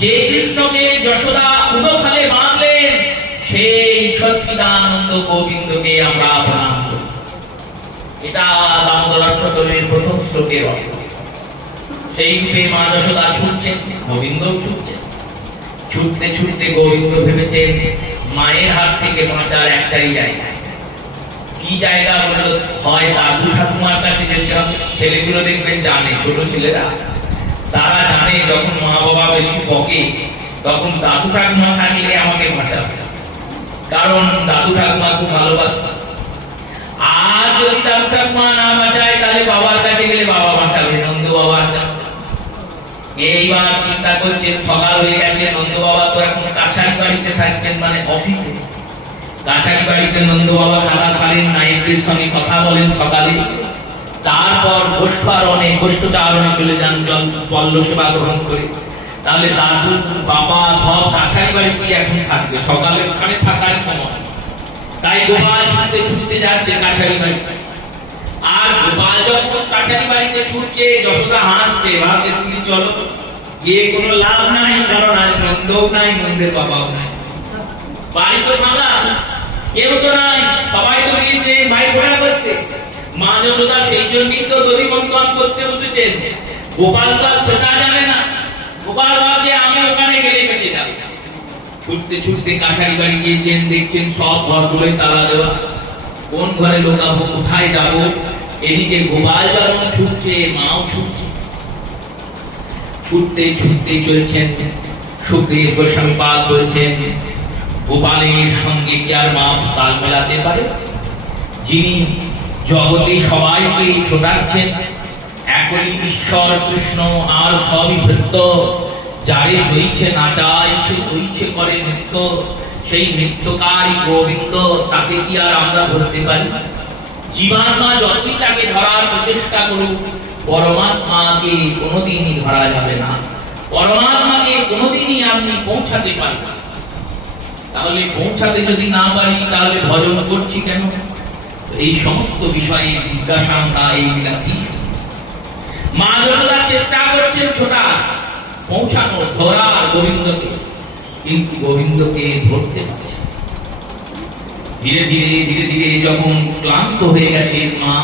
যে কৃষ্ণকে যশোদা উদখালে বাঁধলেন, সেই সচ্চিদানন্দ গোবিন্দকে আমরা প্রণাম করি। এটা দামোদর অষ্টকমের প্রথম শ্লোকের অর্থ। সেই রূপে মা যশোদা ছুটছেন, গোবিন্দ ছুটছেন। ছুটতে ছুটতে গোবিন্দ ভেবেছেন মায়ের হাত থেকে বাঁচার একটাই জায়গা। কি জায়গা বলল? হয় দাদু ঠাকুমার কাছে যেতে হবে। ছেলেগুলো দেখবেন জানে, ছোট ছেলেরা তারা জানে যখন মা বাবা বেশি বকে তখন দাদু ঠাকুমা থাকলে আমাকে বাঁচাবে, কারণ দাদু ঠাকুমা খুব ভালোবাসত। আর যদি দাদু ঠাকুমা না বাঁচায় তাহলে বাবার কাছে গেলে বাবা বাঁচাবে, নন্দ বাবা বাঁচাবে। এইবার চিন্তা করছেন, সকাল হয়ে গেছে, নন্দ বাবা তো এখন কাছারি বাড়িতে থাকছেন, মানে অফিসে। কাছারি বাড়িতে নন্দ বাবা খাতা সারেন, নায়কদের সঙ্গে কথা বলেন সকালে, তারপর গোষ্ঠারণে গোষ্ঠচারণে চলে যান পল্ল সেবা গ্রহণ করে। তাহলে দাদু বাবা সব কাছারি বাড়িতে এখন থাকবে, সকালে ওখানে থাকার সময়। তাই গোপাল ছুটতে ছুটতে যাচ্ছে কাছারি বাড়ি। আর গোপাল যখন কাছারি বাড়িতে ছুটছে, যশোদা হাসছে, ভাবছে তুমি চলো, গিয়ে কোনো লাভ নাই, কারণ আজ নন্দও নাই, নন্দের বাবাও নাই, বাড়ি তো ভাঙা, কেউ তো নাই, সবাই তো গিয়েছে ভাই ফোড়া করতে। মা যশোদা সেই জন্যই তো দধি মন্থন করতে বসেছেন। গোপাল তো সেটা জানে না, গোপাল ভাবছে আমি ওখানে গেলে বেঁচে যাবে। ছুটতে ছুটতে কাছারি বাড়ি গিয়েছেন, দেখছেন সব ঘরগুলোই তালা দেওয়া। কোন ঘরে লোকাবো, কোথায় যাবো? এদিকে গোপাল যেমন ছুটছে, মাও ছুটছে। ছুটতে ছুটতে চলছেন। সুখদেব গোস্বামী পাদ বলছেন, গোপালের সঙ্গে কি আর মা তাল মেলাতে পারে? যিনি জগতে সবাইকে ছোটাচ্ছেন, একই ঈশ্বর কৃষ্ণ, আর সবই ভৃত্য। যারে হইছে নাচায়, সে হইছে করে নৃত্য। সেই নৃত্যকারী গোবিন্দ, তাকে কি আর আমরা ধরতে পারি? জীবাত্মা যতই তাকে ধরার প্রচেষ্টা করুক, পরমাত্মাকে কোনোদিনই ধরা যাবে না। পরমাত্মাকে কোনোদিনই আপনি পৌঁছাতে পারেন না। তাহলে পৌঁছাতে যদি না পারি, তাহলে ভজন করছি কেন? এই সমস্ত বিষয়ে জিজ্ঞাসা আমরা এই বিলাতি। মা যশোদা চেষ্টা করছেন ছোটা পৌঁছানো, ধরা গোবিন্দকে, কিন্তু গোবিন্দকে ধরতে পারছে। ধীরে ধীরে ধীরে ধীরে যখন ক্লান্ত হয়ে গেছে মা,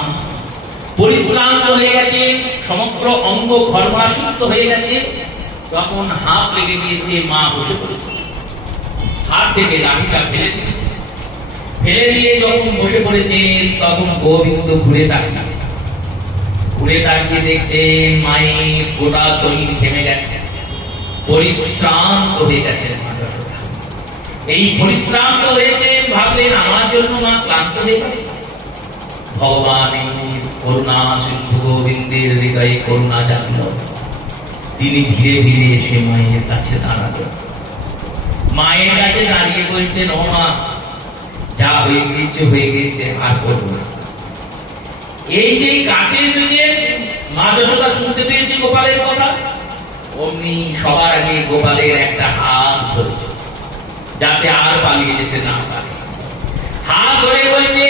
পরিশ্রান্ত হয়ে গেছে, সমগ্র অঙ্গ ঘর্মাসক্ত হয়ে গেছে, তখন হাত লেগে গিয়েছে, মা বসে পড়েছে। হাত থেকে লাঠিটা ফেলে দিয়েছে। ফেলে দিয়ে যখন বসে পড়েছেন, তখন গোবিন্দ ঘুরে তাকিয়ে দেখছেন মায়ের গোটা শরীর থেমে গেছে, পরিশ্রান্ত হয়ে গেছে। এই পরিশ্রান্ত হয়েছেন, ভাবলেন আমার জন্য মা ক্লান্ত হয়ে গেছে। ভগবান করুণা সিন্ধু গোবিন্দের হৃদয়ে করুণা জাগল। তিনি ধীরে ধীরে এসে মায়ের কাছে দাঁড়ালেন। মায়ের কাছে দাঁড়িয়ে বলছেন, ও মা, যা হয়ে গিয়েছে আর করবো না। এই যে কাছে এসেছে, মা যশোদা শুনতে পেয়েছে গোপালের কথা, অমনি সবার আগে গোপালের একটা হাত ধরেছে, যাতে আর পালিয়ে যেতে না পারে। হাত ধরে বলছে,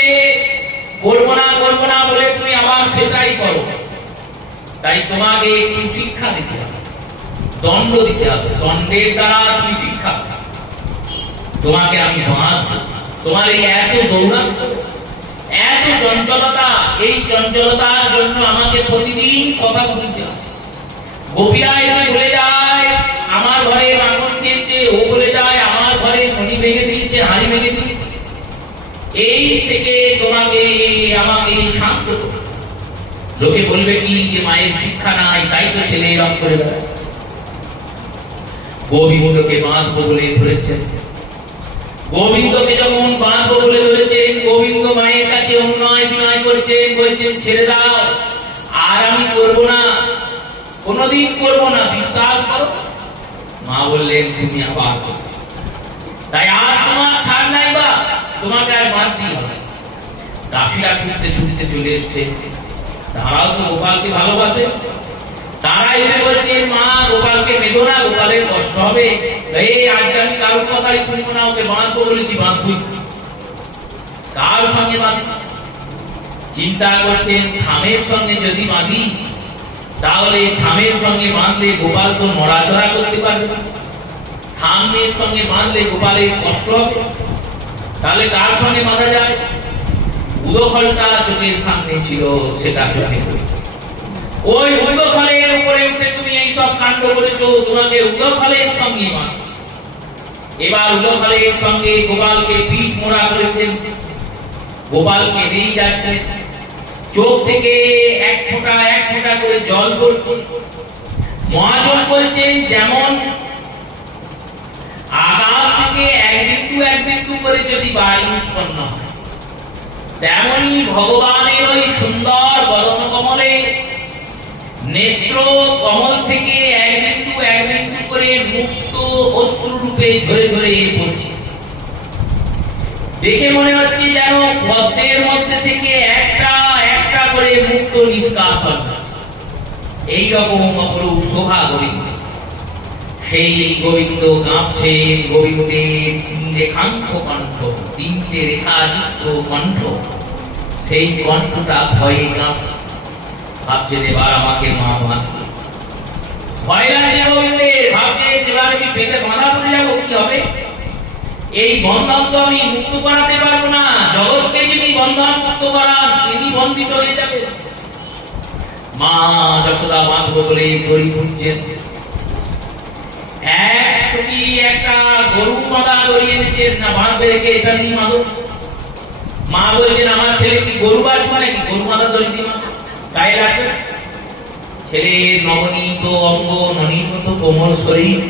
করবো না বলে তুমি আবার সেটাই করো। তাই তোমাকে একটু শিক্ষা দিতে হবে, দণ্ড দিতে হবে। দণ্ডের দ্বারা তুমি শিক্ষা, তোমাকে আমি তোমার এই এত দৌড়ান্ত, এত চঞ্চলতা, এই চঞ্চলতার জন্য আমাকে প্রতিদিন কথা বলতে হবে। গোপীরা এসে বলে যায় আমার ঘরে মাখন দিয়েছে, ও বলে যায় আমার ঘরে মণি ভেঙে দিয়েছে, হাড়ি ভেঙে দিয়েছে। এই থেকে তোমাকে আমাকে শান্ত করো। লোকে বলবে কি যে মায়ের শিক্ষা নাই, তাই তো ছেলে এরকম করে বেড়ায়। গোবিন্দকে বাঁধবো বলে ধরেছেন। গোবিন্দকে যখন বাঁধবো বলে ধরেছেন, গোবিন্দ মায়ের কাছে অনুনয় বিনয় করছেন, বলছেন ছেড়ে দাও, আর আমি করবো না, কোনদিন করবো না, বিশ্বাস করো। মা বললেন তুমি আবার করবে, তাই আজ তোমার ছাড় নাই, বা তোমাকে আর বাঁধতেই হবে। দাসীরা ছুটতে ছুটতে চলে এসছে, তারাও তো গোপালকে ভালোবাসে। তারা এসে বলছে মা গোপালকে বেঁধো না, গোপালের কষ্ট হবে, এই আজকে আমি কারোর কথাই শুনবো না, ওকে বাঁধবো বলেছি, বাঁধবই। কার সঙ্গে বাঁধি? চিন্তা করছেন থামের সঙ্গে যদি বাঁধি, তাহলে থামের সঙ্গে বাঁধলে গোপাল তো নড়াচড়া করতে পারবে না, থামের সঙ্গে বাঁধলে গোপালের কষ্ট হবে, তাহলে কার সঙ্গে বাঁধা যায়? উদফলটা চোখের সামনে ছিল, সেটা চোখে পড়েছে। ওই উদফলের উপরে উঠে তুমি এই সব কাণ্ড করেছো, তোমাকে উদফলের সঙ্গে বাঁধ। এবার উদফলের সঙ্গে গোপালকে পিঠ মোড়া করেছেন, গোপাল কেঁদেই যাচ্ছে, চোখ থেকে এক ফোঁটা করে জল পড়ছে। মহাজন বলছেন যেমন আকাশ থেকে এক বিন্দু করে যদি বায়ু উৎপন্ন হয়, তেমনি ভগবানের ওই সুন্দর বদন কমলে নেত্র কমল থেকে এক বিন্দু করে মুক্ত অশ্রু রূপে ধরে ধরে পড়ছে। দেখে মনে হচ্ছে যেন পদ্মের মধ্যে থেকে একটা করে মুক্ত নিষ্কাশন, এইরকম অপরূপ শোভা গোবিন্দ। সেই গোবিন্দ কাঁপছে, গোবিন্দের রেখাঙ্ক কণ্ঠ, তিনটে রেখাযুক্ত কণ্ঠ, সেই কণ্ঠটা ভয়ে কাঁপছে। ভাবছেন এবার আমাকে মা বাঁধবে, ভয় লাগছে গোবিন্দের, ভাবছেন এবার আমি পেটে বাঁধা পড়ে যাবো, কি হবে? এই বন্ধন তো আমি মুক্ত করাতে পারবো না, জগৎকে যিনি বন্ধন মুক্ত করান তিনি বন্ধিত হয়ে যাবে। মা যশোদা বাঁধবো বলে দড়ি খুঁজছেন, একটা গরু মাদা দড়িয়ে দিচ্ছেন, না বাঁধবে রেখে এটা নিয়ে মাদো। মা বলছেন আমার ছেলে কি গরু বাঁধবে নাকি, গরু মাদা দড়ি দিয়ে গায়ে লাগবে? ছেলের নবনীত অঙ্গ, ননীত কোমল শরীর,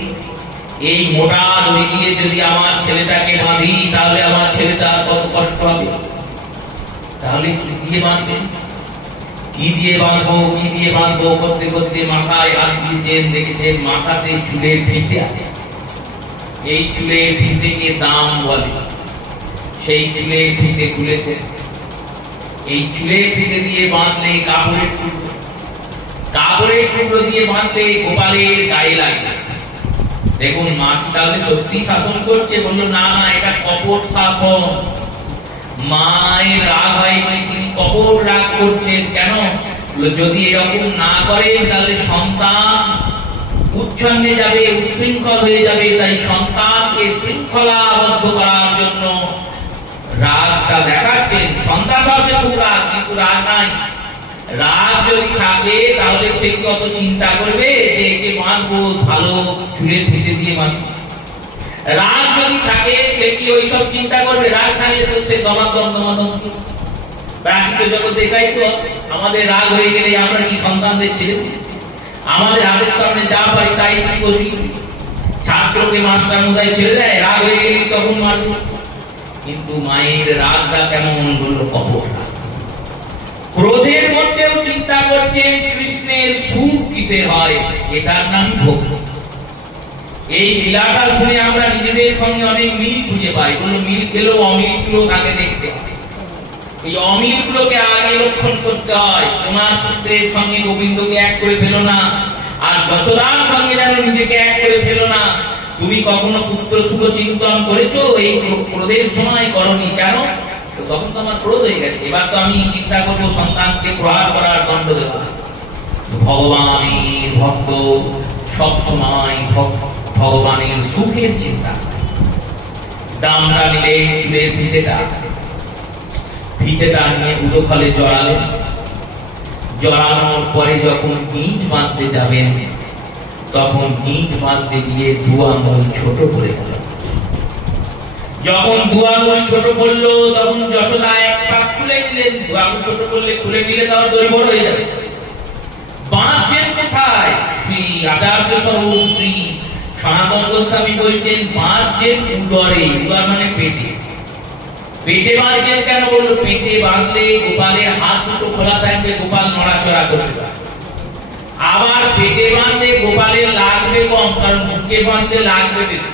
এই মোটা দড়ি দিয়ে যদি আমার ছেলেটাকে বাঁধি, তাহলে আমার ছেলেটা কত কষ্ট হবে। তাহলে কি দিয়ে বাঁধবেন, কি দিয়ে বাঁধবো করতে করতে মাথায় হাত দিয়েছেন, দেখেছেন মাথাতে চুলের ফিতে আছে। এই চুলের ফিতেকে দাম বলে, সেই চুলের ফিতে খুলেছেন। এই চুলের ফিতে দিয়ে বাঁধলে কাপড়ের টুকরো দিয়ে বাঁধলে গোপালের গায়ে লাগবে। দেখুন মা কি তাহলে সত্যি শাসন করছে? বললো না না, এটা কপট শাসন। মায়ের রাগ হয়নি, তিনি কপট রাগ করছেন কেন? যদি এরকম না করেন তাহলে সন্তান উচ্ছন্নে যাবে, উচ্ছৃঙ্খল হয়ে যাবে। তাই সন্তানকে শৃঙ্খলাবদ্ধ করার জন্য রাগটা দেখাচ্ছেন। সন্তান হবে খুব রাগ, কিন্তু রাগ নাই। রাগ যদি থাকে তাহলে সে কি অত চিন্তা করবে যে একে মানবো, ভালো চুলের ফিতে দিয়ে মানবো? রাগ যদি থাকে সে কি ওইসব চিন্তা করবে? রাগ থাকলে তো সে দমাদম প্রাকৃত জগৎ দেখাই তো, আমাদের রাগ হয়ে গেলে আমরা কি সন্তানদের ছেড়ে দিই? আমাদের হাতের সামনে যা পাই তাই বসি। ছাত্রকে মাস্টার মশাই ছেড়ে দেয়, রাগ হয়ে গেলে তখন মারব। কিন্তু মায়ের রাগটা কেমন বললো, কপট। ক্রোধের মধ্যেও চিন্তা করছেন কৃষ্ণের সুখ কিসে হয়, এটার নাম ভক্তি। এই লীলাটা শুনে আমরা নিজেদের সঙ্গে অনেক মিল খুঁজে পাই। কোন মিল খেলেও অমিল গুলো আগে দেখতে হয়, এই অমিল গুলোকে আগে লক্ষণ করতে হয়। তোমার পুত্রের সঙ্গে গোবিন্দকে এক করে ফেলো না, আর যশোদার সঙ্গে যেন নিজেকে এক করে ফেলো না। তুমি কখনো পুত্র সুখ চিন্তন করেছো? এই ক্রোধের সময় করনি কেন? তখন তো আমার ক্রোধ হয়ে গেছে, এবার তো আমি চিন্তা করবো সন্তানকে প্রহার করার দণ্ড দেওয়া। ভগবানের ভক্ত সবসময় ভগবানের সুখের চিন্তা। দামটা নিলে চুলের ফিতেটা নিয়ে উদোখালে জড়ালেন। জড়ানোর পরে যখন গিঁট বাঁধতে যাবেন, তখন গিঁট বাঁধতে গিয়ে 2 আঙুল ছোট করে গেল। যখন 2 আঙুল ছোট পড়লো, তখন যশোদা এক পা খুলে খুলে নিলেন, আঙুল ছোট করলে খুলে নিলে তার দই বড় হয়ে যাবে। বাঁধছেন কোথায়? শ্রী আচার্য স্বরূপ শ্রী সনাতন গোস্বামী বলছেন বাঁধছেন উদরে, উদর মানে পেটে। পেটে বাঁধছেন কেন বললো? পেটে বাঁধলে গোপালের হাত দুটো খোলা থাকবে, গোপাল নড়াচড়া করতে পারে। আবার পেটে বাঁধলে গোপালের লাগবে কম, কারণ মুখে বাঁধলে লাগবে বেশি।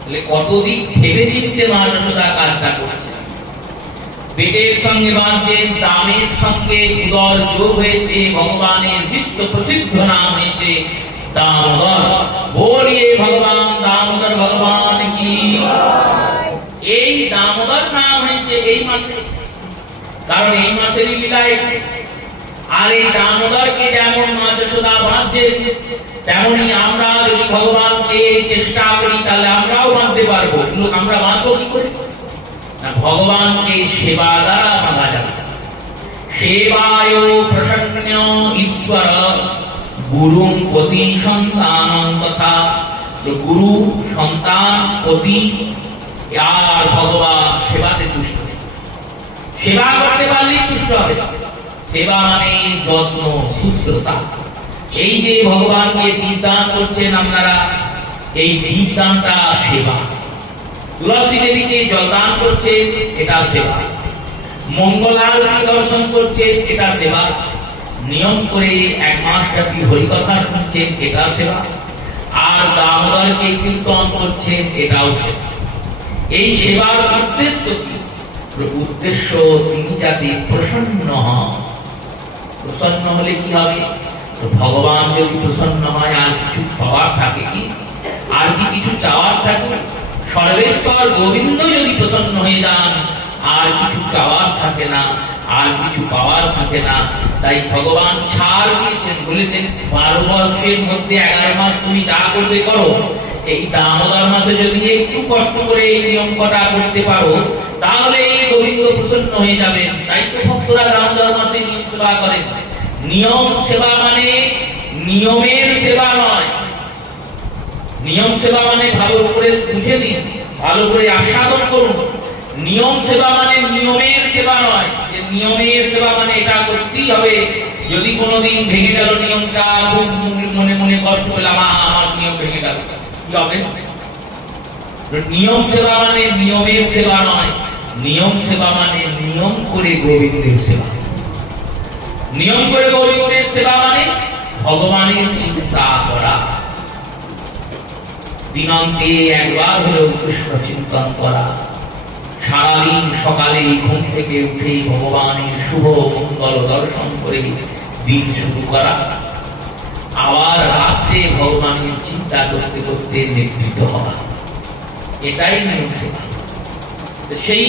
তাহলে কতদিন ভেবে চিনতে মা যশোদা কাজটা করছে। পেটের সঙ্গে বাঁধছেন, দামের সঙ্গে উদর যোগ হয়েছে, ভগবানের বিশ্ব প্রসিদ্ধ নাম হয়েছে দামোদর। বলিয়ে ভগবান দামোদর ভগবান কি। এই দামোদর নাম হয়েছে এই মাসে, কারণ এই মাসেরই লীলায়। আর এই দামোদরকে যেমন মা যশোদা বাঁধছে, তেমনি আমরা যদি ভগবানকে চেষ্টা করি তাহলে আমরাও বাঁধতে পারবো। কিন্তু আমরা বাঁধবো কি করে? না, ভগবানকে সেবা দ্বারা বাঁধা যাবে। সেবায় প্রসন্ন ঈশ্বর গুরুং পতি সন্তান তথা। গুরু, সন্তান, পতি আর ভগবান সেবাতে তুষ্ট। সেবা করতে পারলেই তুষ্ট হবে। সেবা মানে যত্ন, শুশ্রূষা। এই যে ভগবানকে বীজদান করছেন আপনারা, এই বীজদানটা সেবা। তুলসী দেবীকে জলদান করছে, এটা সেবা। মঙ্গলারতি দর্শন করছে, এটা সেবা। নিয়ম করে এক মাস ব্যাপী হরিকথা শুনছেন, এটা সেবা। আর দামোদরকে কীর্তন করছেন, এটাও সেবা। এই সেবার উদ্দেশ্য কি? উদ্দেশ্য তিনি যাতে প্রসন্ন হন। প্রসন্ন হলে কি হবে? ভগবান যদি প্রসন্ন হয় আর কিছু পাওয়ার থাকে কি? আর কি কিছু চাওয়ার থাকে? সর্বেশ্বর গোবিন্দ যদি প্রসন্ন হয়ে যান আর কিছু চাওয়ার থাকে না, আর কিছু পাওয়ার থাকে না। তাই ভগবান ছাড় দিয়েছেন, বলেছেন 12 বর্ষের মধ্যে 11 মাস তুমি যা করবে করো। এই দামোদর মাসে যদি একটু কষ্ট করে এই নিয়ম কটা করতে পারো তাহলে এই গোবিন্দ প্রসন্ন হয়ে যাবে। তাই তো ভক্তরা দামোদর মাসে নিয়ম সেবা করেন। নিয়ম সেবা মানে নিয়মের সেবা নয়। নিয়ম সেবা মানে ভালো করে বুঝে নিন, ভালো করে আস্বাদন করুন। নিয়ম সেবা মানে নিয়মের সেবা নয়, যে নিয়মের সেবা মানে এটা করতেই হবে। যদি কোনোদিন ভেঙে গেল নিয়মটা, খুব মনে মনে কষ্ট পেলাম, আমার নিয়ম ভেঙে গেল, কি হবে? নিয়ম সেবা মানে নিয়মের সেবা নয়। নিয়ম সেবা মানে নিয়ম করে গোবিন্দের সেবা। নিয়ম করে গোবিন্দের সেবা মানে ভগবানের চিন্তা করা। দিনান্তে একবার হলেও কৃষ্ণ চিন্তন করা। সারাদিন সকালে ঘুম থেকে উঠে ভগবানের শুভ মঙ্গল দর্শন করে দিন শুরু করা। আবার রাত্রে ভগবানের চিন্তা করতে করতে নিবৃত্ত হওয়া, এটাই নিয়ম সেবা। সেই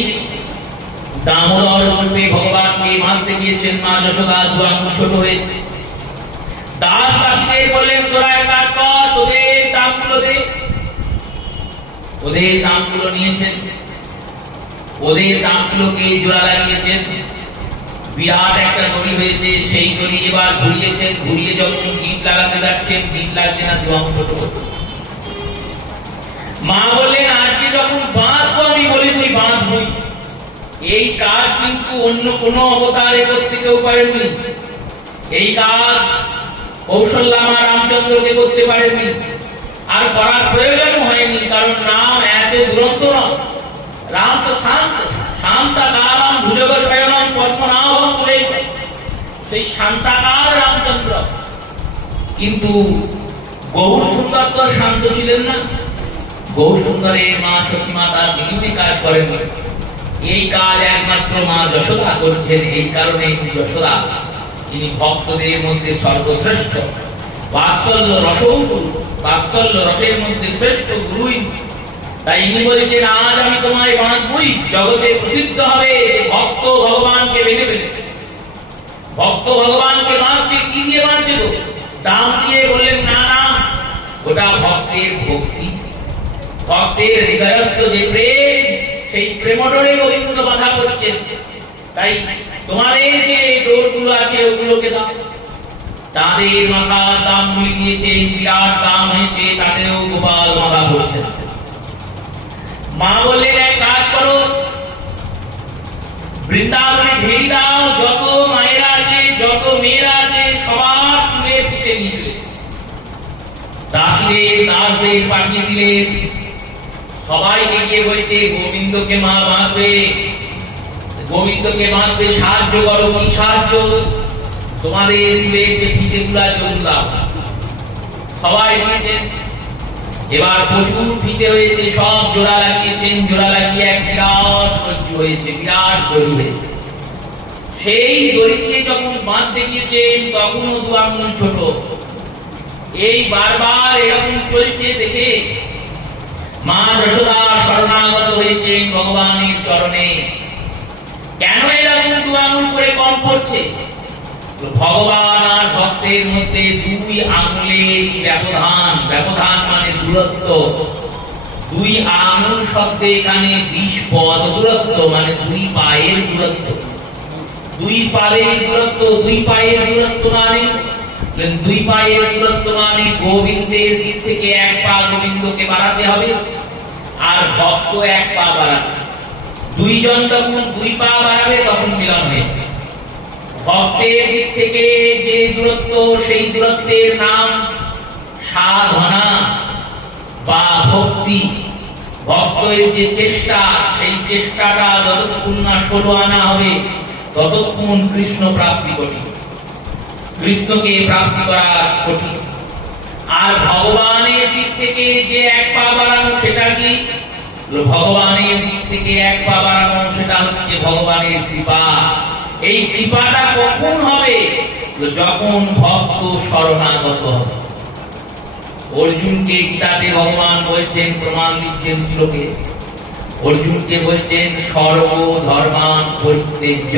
দামোদর রূপে ভগবানকে মানতে গিয়েছেন মা যশোদা, দুয়াঙ্গ ছোট হয়েছে। দাস দাসীদের বললেন তোরা এক কাজ কর, তোদের দামগুলো দে। ওদের দামগুলো নিয়েছেন, ওদের দামগুলোকে জোড়া লাগিয়েছেন। বিরাট একটা দড়ি হয়েছে, সেই দড়ি এবার ঘুরিয়েছেন। ঘুরিয়ে যখন গীত লাগাতে যাচ্ছেন, গীত লাগছে না, দুয়াঙ্গ ছোট হচ্ছে। মা বললেন আজকে যখন বাঁধবো, আমি বলেছি বাঁধবই। এই কাজ কিন্তু অন্য কোন অবতারে করতে কেউ পারেননি। এই কাজ কৌশল্যা মা রামচন্দ্রকে করতে পারেননি, আর করার প্রয়োজন হয়নি। কারণ রাম এত দুরন্ত নয়, রাম তো শান্ত। শান্তাকারম ভুজগ শয়নম পদ্মনাভম সুরেশম, সেই শান্তাকার রামচন্দ্র। কিন্তু গৌর সুন্দর তো শান্ত ছিলেন না। গৌর সুন্দরের মা সখী মাতা তিনি কাজ করেননি। এই কাজ একমাত্র মা যশোদা করছেন। এই কারণে যশোদা তিনি ভক্তদের মধ্যে সর্বশ্রেষ্ঠ। বাৎসল্য রসও গুরু, বাৎসল্য রসের মধ্যে শ্রেষ্ঠ গুরুই। তাই ইনি বলেছেন আজ আমি তোমায় বাঁধবই, জগতে প্রসিদ্ধ হবে ভক্ত ভগবানকে বেঁধে ফেলেছে। ভক্ত ভগবানকে বাঁধবে, কি দিয়ে বাঁধবে? দাম দিয়ে। বললেন না না, ওটা ভক্তের ভক্তি, ভক্তের হৃদয়স্থ যে প্রেম, সেই প্রেমডোরে গোবিন্দ বাধা করছেন। তাই তোমাদের যে ডোরগুলো আছে ওগুলোকে দাও। তাদের মাথা দামগুলি দিয়েছে, বিরাট দাম হয়েছে, তাতেও গোপাল মাথা পড়ছে না। মা বললেন এক কাজ করো, বৃন্দাবনে ঢেই দাও, যত মায়েরা আছে, যত মেয়েরা আছে, সবার তুলে ফিতে নিয়ে দাসদের পাঠিয়ে দিলে। সবাইকে গিয়ে বলছে গোবিন্দকে মা বাঁধবে, গোবিন্দকে বাঁধবে, সাহায্য করো। কি সাহায্য? তোমাদের দিলে যে ফিতে গুলা চলুন দাও। সবাই দিয়েছেন। এবার প্রচুর ফিতে হয়েছে, সব জোড়া লাগিয়েছেন। জোড়া লাগিয়ে এক বিরাট রজ্জু হয়েছে, বিরাট দড়ি হয়েছে। সেই দড়িকে যখন বাঁধতে গিয়েছেন তখনও 2 আঙুল ছোট। এই বারবার এরকম চলছে দেখে মা যশোদা শরণাগত হয়েছেন ভগবানের চরণে। কেন এরকম 2 আঙুল করে কম পড়ছে? ভগবান আর ভক্তের মধ্যে 2 আঙুলের ব্যবধান। ব্যবধান মানে দূরত্ব। 2 আঙুল শব্দে এখানে 20 পদ দূরত্ব, মানে 2 পায়ের দূরত্ব। 2 পায়ের দূরত্ব, 2 পায়ের দূরত্ব মানে 2 পায়ের দূরত্ব মানে গোবিন্দের দিক থেকে 1 পা গোবিন্দকে বাড়াতে হবে, আর ভক্ত 1 পা বাড়াবে। 2 জন যখন 2 পা বাড়াবে তখন মিলন হবে। ভক্তের দিক থেকে যে দূরত্ব, সেই দূরত্বের নাম সাধনা বা ভক্তি। ভক্তের যে চেষ্টা, সেই চেষ্টাটা যতক্ষণ না 16 আনা হবে ততক্ষণ কৃষ্ণ প্রাপ্তি কঠিন, কৃষ্ণকে প্রাপ্তি করা কঠিন। আর ভগবানের দিক থেকে যে 1 পা বাড়ানো, সেটা কি? ভগবানের দিক থেকে 1 পা বাড়ানো, সেটা হচ্ছে ভগবানের কৃপা। এই কৃপাটা কখন হবে? যখন ভক্ত শরণাগত হবে। অর্জুনকে গীতাতে ভগবান বলছেন, প্রমাণ দিচ্ছেন শ্লোকে। অর্জুনকে বলছেন সর্বধর্মান পরিত্যজ্য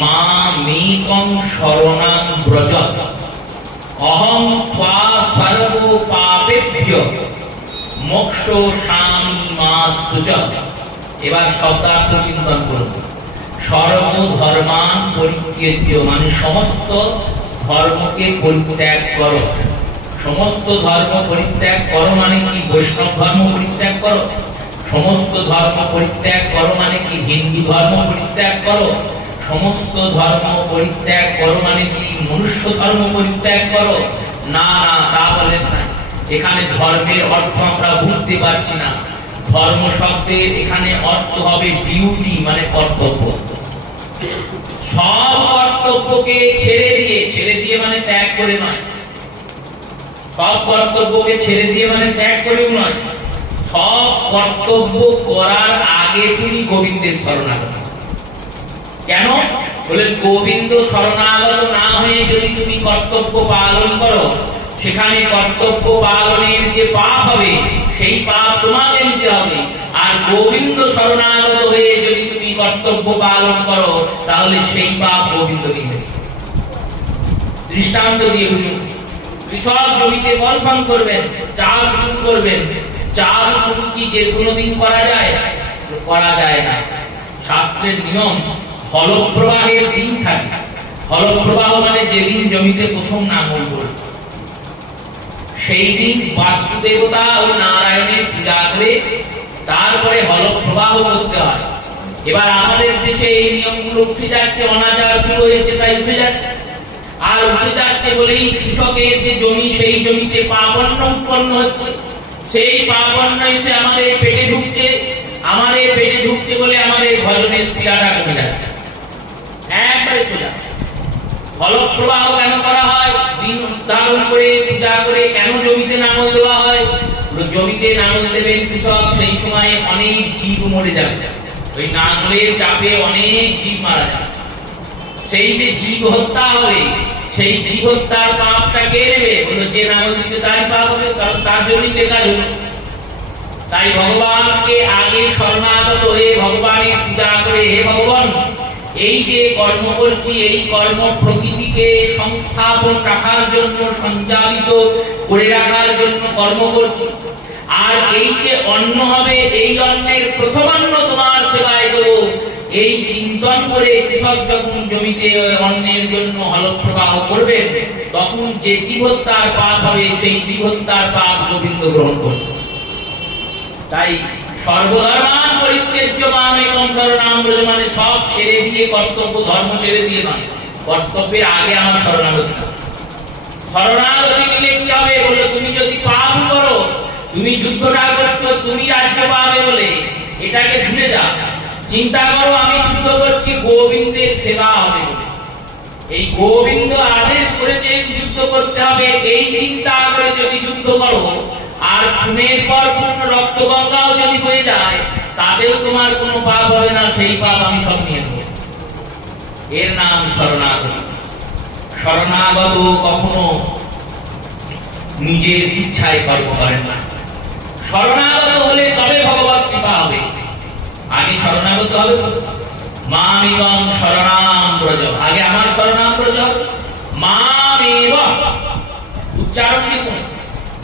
মামেকং শরণাং ব্রজ অহং ত্বা সর্ব পাপেভ্য মোক্ষামি মা সুচ। এবার শব্দার্থ চিন্তন করুন। সর্বধর্মান পরিত্যজ্য মানে সমস্ত ধর্মকে পরিত্যাগ করো। সমস্ত ধর্ম পরিত্যাগ করো মানে কি? বৈষ্ণব ধর্ম পরিত্যাগ করো। সমস্ত ধর্ম পরিত্যাগ করো মানে কি? হিন্দু ধর্ম পরিত্যাগ করো। সমস্ত ধর্ম পরিত্যাগ করো মানে কি? মনুষ্য ধর্ম পরিত্যাগ করো। না না, তা বলেন না। এখানে ধর্মের অর্থ আমরা বুঝতে পারছি না। ধর্ম শব্দের এখানে অর্থ হবে ডিউটি, মানে কর্তব্য। সব কর্তব্যকে ছেড়ে দিয়ে মানে ত্যাগ করে নয়। সব কর্তব্যকে ছেড়ে দিয়ে মানে ত্যাগ করেও নয়। সব কর্তব্য করার আগে তুমি গোবিন্দের শরণাগত। কেন? বলে গোবিন্দ শরণাগত না হয়ে যদি তুমি কর্তব্য পালন করো, সেখানে কর্তব্য পালনের যে পাপ হবে সেই পাপ তোমাকে নিতে হবে। আর গোবিন্দ শরণাগত হয়ে যদি তুমি কর্তব্য পালন করো, তাহলে সেই পাপ গোবিন্দ নিবে। দৃষ্টান্ত দিয়ে বুঝুন। কৃষক জমিতে বর্ষণ করবেন, চাষ শুরু করবেন। চাষ শুরু কি যে কোনোদিন করা যায়? করা যায় না। শাস্ত্রের নিয়ম ফলপ্রবাহের দিন থাকে। ফলপ্রবাহ মানে যেদিন জমিতে প্রথম নাঙ্গল পড়বে, সেই দিন বাস্তুদেবতা ও নারায়ণের পূজা করে তারপরে ফলপ্রবাহ করতে হয়। এবার আমাদের দেশে এই নিয়মগুলো উঠে যাচ্ছে, অনাচার শুরু হয়েছে, তাই উঠে যাচ্ছে। আর উঠে যাচ্ছে বলেই কৃষকের যে জমি, সেই জমিতে পাপন্ন উৎপন্ন হচ্ছে। সেই পাপন্ন এসে আমাদের পেটে ঢুকছে। আমাদের পেটে ঢুকছে বলে আমাদের ভজনের স্পৃহাটা কমে যাচ্ছে, একবারে সোজা। ফলপ্রবাহ কেন করা হয়? দিন উদ্ধারণ করে পূজা করে। কেন জমিতে নাঙল দেওয়া হয়? জমিতে নাঙল দেবেন কৃষক, সেই সময় অনেক জীব মরে যাবে। ওই নাঙলের চাপে অনেক জীব মারা যাবে। সেই যে জীব হত্যা হবে, সেই জীব হত্যার পাপটা কে নেবে? যে নাঙল দিতে তারই পাপ হবে, তার জমিতে কাজ হবে। তাই ভগবানকে আগে শরণাগত হয়ে ভগবানের পূজা করে, হে ভগবান, এই যে কর্ম করছি, এই কর্ম প্রকৃতিকে সংস্থাপন রাখার জন্য, সঞ্চালিত করে রাখার জন্য কর্ম করছি। আর এই যে অন্ন হবে, এই অন্নের প্রথমান্ন তোমার সেবায় দেবো, এই চিন্তন করে কৃষক যখন জমিতে অন্নের জন্য হলপ্রবাহ করবে, তখন যে জীবহত্যার পাপ হবে, সেই জীবহত্যার পাপ গোবিন্দ গ্রহণ করবে। তাই সর্বধর্মান পরিত্যজ্য মামেকং শরণাং ব্রজ মানে সব ছেড়ে দিয়ে, কর্তব্য ধর্ম ছেড়ে দিয়ে নয়, কর্তব্যের আগে আমার শরণাগতি। শরণাগতি নিলে কি হবে বলে, তুমি যদি পাপ করো, তুমি যুদ্ধটা করছো তুমি রাজ্য পাবে বলে, এটাকে ভুলে যাও। চিন্তা করো আমি যুদ্ধ করছি গোবিন্দের সেবা হবে বলে, এই গোবিন্দ আদেশ করেছে যুদ্ধ করতে হবে, এই চিন্তা করে যদি যুদ্ধ করো, আর খুনের পর পূর্ণ রক্ত গঙ্গাও যদি হয়ে যায়, তাতেও তোমার কোনো পাপ হবে না, সেই পাপ আমি সব নিয়ে নেব। এর নাম শরণাগত। শরণাগত কখনো নিজের ইচ্ছায় কর্ম করেন না। শরণাগত হলে তবে ভগবত কৃপা হবে। আগে শরণাগত হবে, মামেবং শরণাম ব্রজ, আগে আমার শরণাম ব্রজ। মামেব উচ্চারণ লিখুন,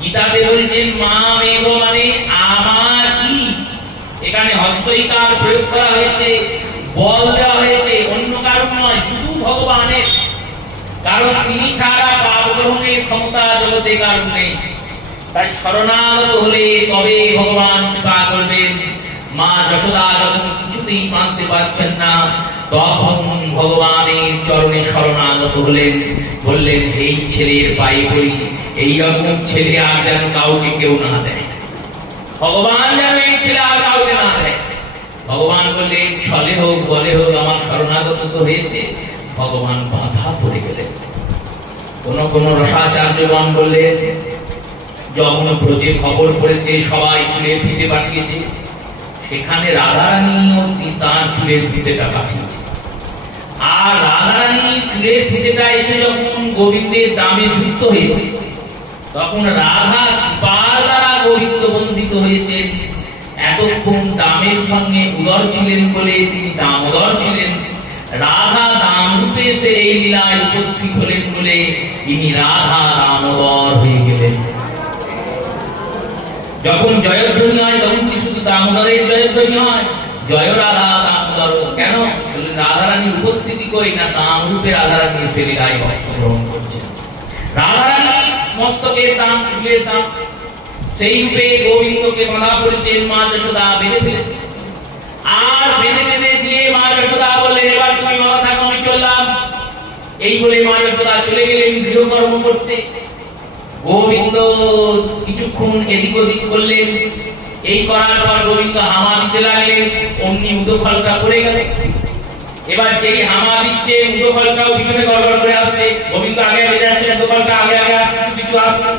গীতাতে বলছেন মামেব মানে আমারই। এখানে হস্তইকার প্রয়োগ করা হয়েছে, বল দেওয়া হয়েছে, অন্য কারণ নয়, শুধু ভগবানের। কারণ তিনি ছাড়া পাপ গ্রহণের ক্ষমতা জগতে কারণ নেই। তাই শরণাগত হলে তবে ভগবান কৃপা করবেন। মা যশোদা যখন কিছুতেই মানতে পারছেন না, তখন ভগবানের চরণে শরণাগত হলেন, বললেন এই ছেলের পায়ে পড়ি, এইরকম ছেলে আর যেন কাউকে কেউ না দেয়, ভগবান যেন এই ছেলে আর কাউকে না দেয়। ভগবান বললেন ছলে হোক বলে হোক আমার শরণাগত তো হয়েছে। ভগবান বাধা পড়ে গেলেন। কোন রসাচার্যগণ বললেন যখন ব্রজে খবর পড়েছে সবাই চুলের ফিতে পাঠিয়েছে, সেখানে রাধারানীও তার চুলের ফিতেটা পাঠিয়েছে। আর রাধারানী চুলের ফিতেটা এসে যখন গোবিন্দের দামে যুক্ত হয়েছে, তখন রাধা কৃপার দ্বারা গোবিন্দ বন্দিত হয়েছে। এতক্ষণ দামের সঙ্গে উদর ছিলেন বলে তিনি দামোদর ছিলেন। রাধা দাম রূপে এসে এই লীলায় উপস্থিত হলেন বলে তিনি রাধা দামোদর হয়ে গেলেন। যখন জয়ধ্বনি হয় তখন কি শুধু দামোদরের জয়ধ্বনি হয়? জয় রাধা দামোদর কেন? রাধারানীর উপস্থিতি কই না, দাম রূপে রাধারানী এসে লীলায় অংশগ্রহণ করছেন। রাধারানী মস্তকের দাম, চুলের দাম, সেই রূপে গোবিন্দকে বাঁধা পড়েছেন মা যশোদা, বেঁধে ফেলেছে। আর বেঁধে বেঁধে দিয়ে মা যশোদা বললেন এবার তুমি বাবা থাকো, আমি চললাম। এই বলে মা যশোদা চলে গেলেন গৃহকর্ম করতে। গোবিন্দ কিছুক্ষণ এদিক ওদিক করলেন। এই করার পর গোবিন্দ হামা দিতে লাগলেন, অমনি উদফলটা পড়ে গেল। এবার যেই হামা দিচ্ছে উদফলটাও পিছনে গড়গড় করে আসছে। গোবিন্দ আগে বেঁধে আসছে, উদফলটা আগে আগে কিছু আসছে।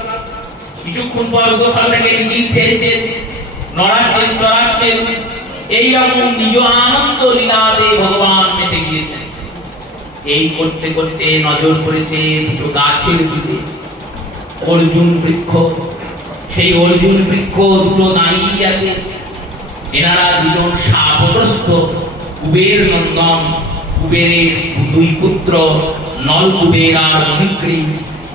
কিছুক্ষণ পর উদফলটাকে নিজেই ছেড়েছেন, নড়াচ্ছেন চড়াচ্ছেন। এইরকম নিজ আনন্দ লীলাতে ভগবান মেতে গিয়েছেন। এই করতে করতে নজর পড়েছে দুটো গাছের দিকে, অর্জুন বৃক্ষ। সেই অর্জুন বৃক্ষ দুটো দাঁড়িয়ে আছে। এনারা দুজন শাপগ্রস্ত, কুবের নন্দন, কুবেরের দুই পুত্র নল কুবের আর মণিগ্রী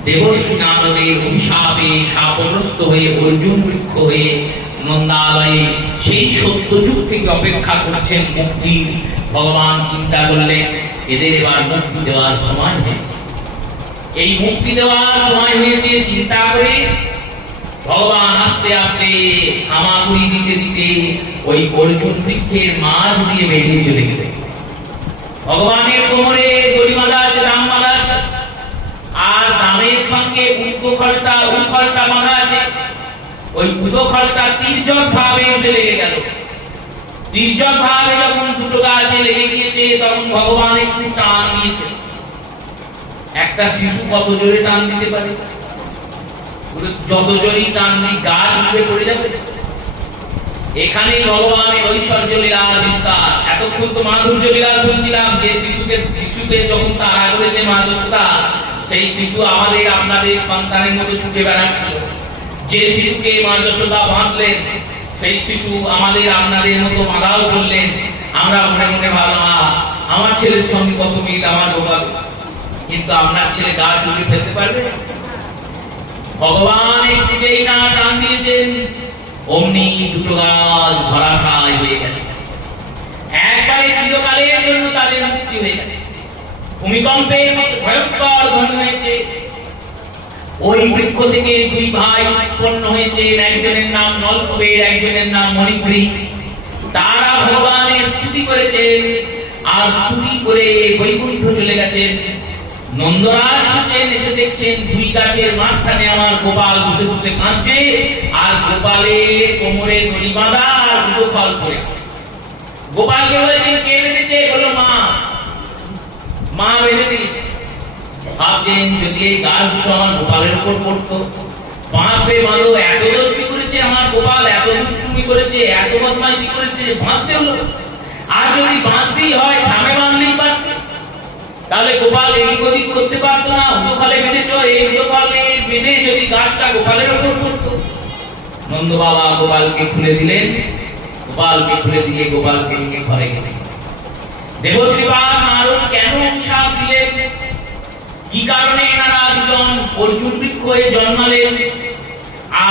দেবর্ষি নারদের অভিশাপে শাপগ্রস্ত হয়ে অর্জুন বৃক্ষ হয়ে নন্দালয়ে সেই সত্যযুগ থেকে অপেক্ষা করছেন মুক্তি। ভগবান চিন্তা করলেন এদের এবার মুক্তি দেওয়ার সময় নেই। এই মুক্তি দেওয়ার সময় হয়েছে চিন্তা করে ভগবান আস্তে আস্তে হামাগুড়ি দিতে দিতে ওই অর্জুন বৃক্ষের মাঝ দিয়ে বেরিয়ে চলে গেলেন। ভগবানের কোমরে দড়ি বাঁধা আছে, দাম বাঁধা আছে, আর দামের সঙ্গে উৎকলটা বাঁধা আছে। ওই উদখলটা তির্যক ভাবে এসে লেগে গেল। তির্যক ভাবে যখন দুটো গাছে লেগে গিয়েছে, তখন ভগবান একটু টান দিয়েছে। একটা শিশু কত জোরে টান দিতে পারে? যত জোরেই টান দিই গাছ উঠে পড়ে যাবে। এখানে ভগবানের ঐশ্বর্য লীলার বিস্তার। এতক্ষণ তো মাধুর্য লীলা শুনছিলাম, যে শিশুকে যখন তারা করেছে মা যশোদা, সেই শিশু আমাদের আপনাদের সন্তানের মতো ছুটে বেড়াচ্ছিল। যে শিশুকে মা যশোদা বাঁধলেন, সেই শিশু আমাদের আপনাদের মতো বাঁধাও করলেন। আমরা মনে মনে ভাবলাম আমার ছেলের সঙ্গে কত মিল, আমার বোকা। কিন্তু আপনার ছেলে গাছ উঠে ফেলতে পারবে? ভগবান একদিকেই না টান দিয়েছেন, অমনি দুটো গাছ ধরাশায়ী হয়ে গেছে। একবারে চিরকালের জন্য তাদের মুক্তি হয়ে গেছে। ভূমিকম্পের ভয়ঙ্কর ধ্বনি হয়েছে। ওই বৃক্ষ থেকে দুই ভাই উৎপন্ন হয়েছে, একজনের নাম নলকুবের, একজনের নাম মণিগ্রী। তারা ভগবানের স্তুতি করেছেন আর স্তুতি করে বৈকুণ্ঠ চলে গেছেন। নন্দরাজ এসেছেন, এসে দেখছেন দুই গাছের মাঝখানে আমার গোপাল বসে বসে কাঁদছে, আর গোপালের কোমরে দড়ি বাঁধা আর গোপাল করে। গোপালকে বলেছেন কে বেঁধেছে? বলল মা, মা বেঁধে দিয়েছে। ভাবছেন যদি এই গাছ দুটো আমার গোপালের উপর পড়তো, বাঁধবে বাঁধো, এত দোষী করেছে আমার গোপাল, এত দুষ্টুমি করেছে, এত বদমাইশি করেছে, বাঁধতে হলো। আর যদি বাঁধতেই হয় থামে বাঁধলেই পারত, তাহলে গোপাল এদিক ওদিক করতে পারতো না। গোপালে বেঁধেছ, এই গোপালে বেঁধে যদি গাছটা গোপালের উপর পড়তো। নন্দ বাবা গোপালকে খুলে দিলেন, গোপালকে খুলে দিয়ে গোপালকে নিয়ে ঘরে গেলেন। দেবশ্রী বা নারদ কেন অভিশাপ দিলেন, কি কারণে এনারা দুজন অর্জুন বৃক্ষ হয়ে জন্মালেন,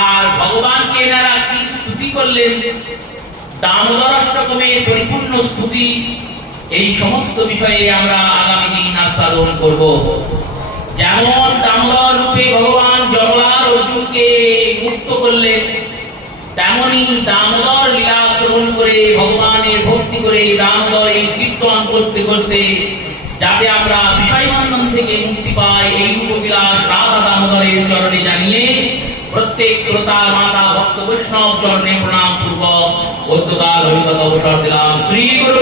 আর ভগবানকে এনারা কি স্তুতি করলেন, দামোদর অষ্টকমের পরিপূর্ণ স্তুতি, এই সমস্ত বিষয়ে আমরা আগামী দিন আস্বাদন করব। যেমন দামোদর রূপে ভগবান জগলাল অর্জুনকে মুক্ত করলেন, তেমনি দামোদর লীলা শ্রবণ করে ভগবানের ভক্তি করে দামোদরের কীর্তন করতে করতে যাতে আমরা বিষয় বন্ধন থেকে মুক্তি পাই, এই রূপবিলাস রাধা দামোদরের চরণে জানিয়ে প্রত্যেক শ্রোতা মাতা ভক্ত বৈষ্ণব চরণে প্রণাম পূর্বক বৌদ্ধকাল হরিকথা অবসর দিলাম। শ্রী গুরু